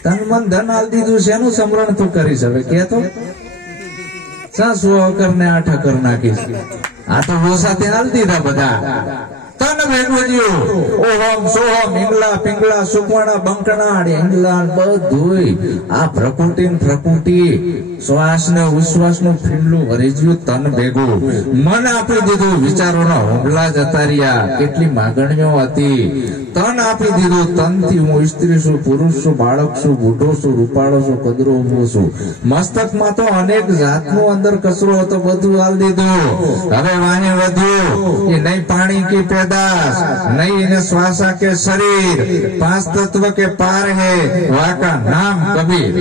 તન મન ધન આલ દીધું છે, એનું સમરણ તું કરીશ. હવે કે તો સાસુ અકર ને આઠ અકર નાખીશ. આ તો ઓસાથી આલ દીધા બધા. તન ભેગું ઓહમ સોહમ ઈંગલા પિંગલા સુકવાણા બંકણા ઈંગલા બધું આ પ્રકૃતિ શ્વાસ ને ઉશ્વાસ નું ફીંડલું વરીજ્યું તન ભેગું. મન આપી દીધું, વિચારોના હોંભલા જતા રહ્યા. કેટલી માગણીઓ હતી. તન આપી દીધું. તન થી હું સ્ત્રી છું, પુરુષ છું, બાળક છું, બુઢો છું, રૂપાળો છું, કદરો ઉભો છું. મસ્તક માં તો અનેક જાતનું અંદર કચરો હતો, બધું હાલ દીધું. હવે વાહે વધ્યું એ નહીં પાણી કી પેદાશ, નહીં એને શ્વાસા કે શરીર, પાંચ તત્વ કે પાર હે વાકા નામ કબીર.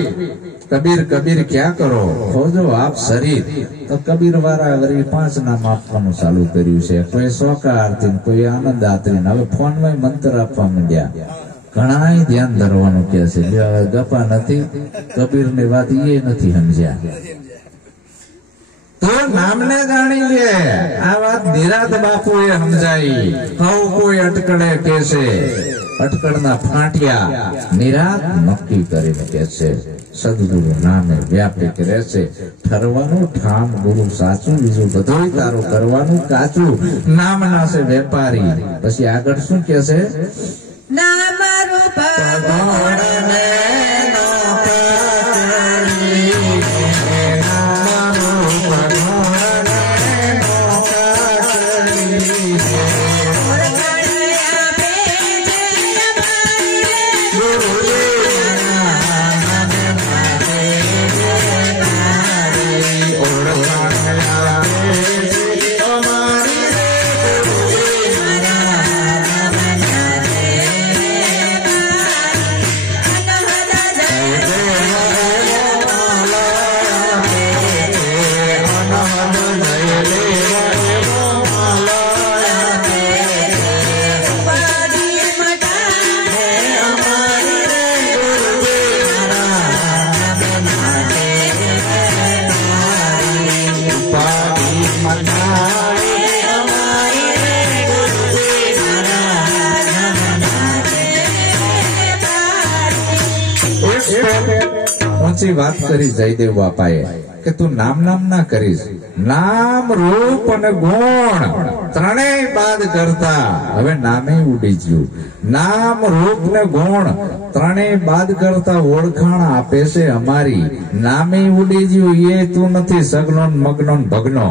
કબીર કબીર ક્યાં કરો ખોજો આપ શરીર. તો કબીર વાળા વળી 5 નામ આપવાનું ચાલુ કર્યું છે. કોઈ શોકાર્થી, કોઈ આનંદ આત્રી. હવે ફોન માં મંત્ર આપવા માંડ્યા. ઘણા ધ્યાન ધરવાનું કે છે. ગપા નથી, કબીર ની વાત એ નથી સમજ્યા. તો નામને જાણી લે. આ વાત નિરાત બાપુ એ સમજાઈ. હવ કોઈ અટકળે કે છે, અટકળના ફાંટિયા નિરાત નક્કી કરીને કે છે. સદગુરુ નામે વ્યાપિક રહેશે. ઠરવાનું ઠામ ગુરુ સાચું, બીજું બધું તારું કરવાનું કાચું. નામ ના છે વેપારી. પછી આગળ શું કે છે? નામ રૂપ ઊંચી વાત કરી જયદેવ બાપાએ કે તું નામ ના કરીશ. નામ રૂપ અને ગુણ ત્રણેય બાદ કરતા. હવે નામે ઉડી ગયું. નામ રૂપ ને ગુણ ત્રણેય બાદ કરતા ઓળખાણ આપે છે અમારી. નામે ઉડી ગયું એ તું નથી. સગનો મગનો ભગનો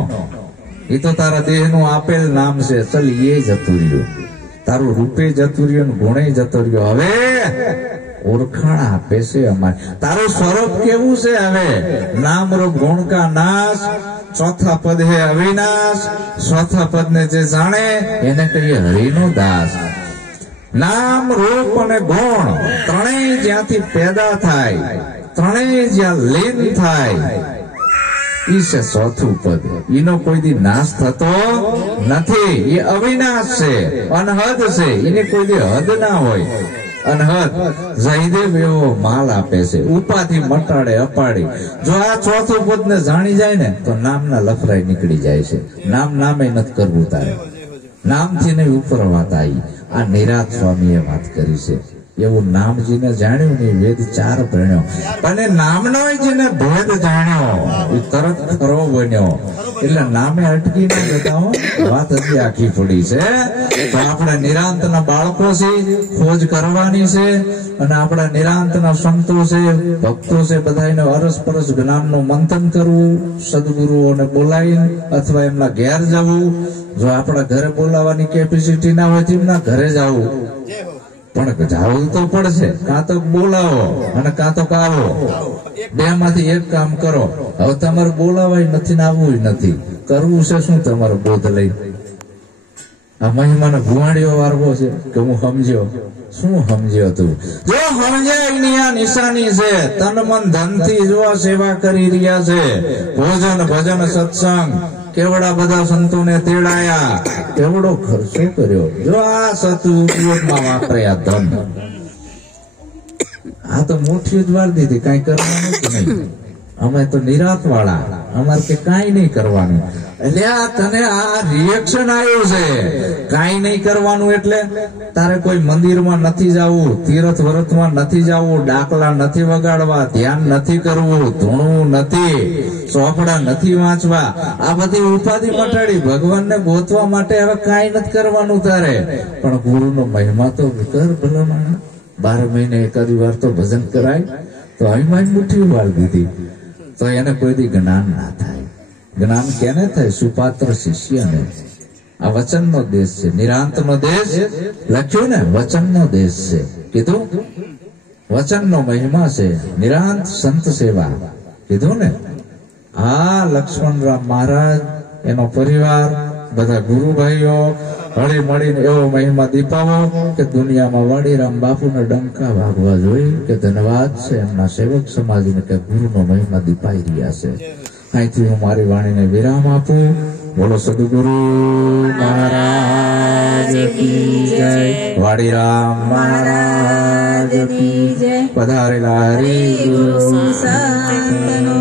એ તો તારા દેહ નું આપેલ નામ છે. ચલ એ જતું રહ્યું. તારું રૂપે જતું રહ્યું, ગુણે જતો રહ્યો. હવે ઓળખાણ આપે છે અમારે. તારું સ્વરૂપ કેવું છે? હવે નામ રૂપ ગુણ કા નાશ, ચોથા પદ હે અવિનાશ, ચોથા પદ ને જે જાણે એને કહીએ હરિનો દાસ. નામ રૂપ અને ગુણ ત્રણેય જ્યાંથી પેદા થાય, ત્રણેય જ્યાં લીન થાય, ઈ છે ચોથું પદ. એનો કોઈ દી નાશ થતો નથી. એ અવિનાશ છે, અનહદ છે. એને કોઈ દી હદ ના હોય. અનહદ જયદેવ એવો માલ આપે છે, ઉપાધિ મટાડે અપાડી. જો આ ચોથું પદ ને જાણી જાય ને તો નામના લફરાઈ નીકળી જાય છે. નામે નથી કરવું તારે, નામથી નહીં ઉપર વાત આવી. આ નિરાત સ્વામીએ વાત કરી છે. એવું નામ જેને જાણ્યું ને વેદ ચાર ભણ્યો, અને નામનો જેને ભેદ જાણ્યો એ તરત ખરો બન્યો. એટલે નામે અટકી ન જતા વાત હજી આખી પડી છે. તો આપણા નિરાંતના બાળકો છે, ખોજ કરવાની છે. અને આપણા નિરાંતના સંતો છે, ભક્તો છે, બધાને અરસપરસ જ્ઞાનનું મંથન કરવું, સદગુરુઓને બોલાવી અથવા એમના ઘેર જવું. જો આપણા ઘરે બોલાવવાની કેપેસિટી ના હોય તેમના ઘરે જવું, પણ જાવું તો પડશે. કાં તો બોલાવો અને કાં તો આવો, બે માંથી એક કામ કરો. હવે તમારે બોલાવાય નથી ને આવવું નથી, કરવું છે શું? તમારો બોધ લઈ આ મહિમાનો ભુવાડીઓ વારવો છે કે હું સમજ્યો? શું સમજ્યો તું? જો સમજાય ની આ નિશાની છે. તન મન ધન થી જો સેવા કરી રહ્યા છે, ભોજન ભજન સત્સંગ, કેવડા બધા સંતોને તેડાયા, કેવડો ખર્ચો કર્યો. જો આ સદુપયોગમાં વાપર્યા ધન, આ તો મુઠ્ઠી જ વાર દીધી, કઈ કરવાનું જ નહીં. અમે તો નિરાત વાળા, અમારે કે કઈ નહીં કરવાનું. એટલે આ તને આ રિએક્શન આવ્યું છે, કઈ નહીં કરવાનું. એટલે તારે કોઈ મંદિરમાં નથી જવું, તીર્થ વ્રતમાં નથી જવું, ડાકલા નથી વગાડવા, ધ્યાન નથી કરવું, ધૂણવું નથી, ચોપડા નથી વાંચવા. આ બધી ઉપાધિ મટાડી ભગવાનને ગોતવા માટે હવે કઈ નથી કરવાનું તારે. પણ ગુરુનો મહિમા તો કર ભલામણ. 12 મહિને એકાદી વાર તો ભજન કરાય. તો અહીં મુઠ્ઠી વાર દીધી તો એને કોઈ દી જ્ઞાન ના થાય. જ્ઞાન કેને થાય? સુપાત્ર શિષ્યને. આ વચનનો દેશ છે, નિરાંતનો દેશ લખ્યું ને, વચનનો દેશ છે. કીધું વચનનો મહિમા છે, નિરાંત સંત સેવા કીધું ને. આ લક્ષ્મણરામ મહારાજ, એનો પરિવાર, બધા ગુરુભાઈઓ હળી મળીને એવો મહિમા દીપાવો કે દુનિયામાં વાડીરામ બાપુને ડંકા વાગવા જોઈએ કે ધન્યવાદ છે એમના સેવક સમાજને કે ગુરુનો મહિમા દીપાઈ રહ્યા છે. અહીંથી હું મારી વાણીને વિરામ આપું. બોલો સદગુરુ મહારાજ કી જય, વાડીરામ મહારાજ કી જય. પધારેલા હરિ ગુરુ સંતનો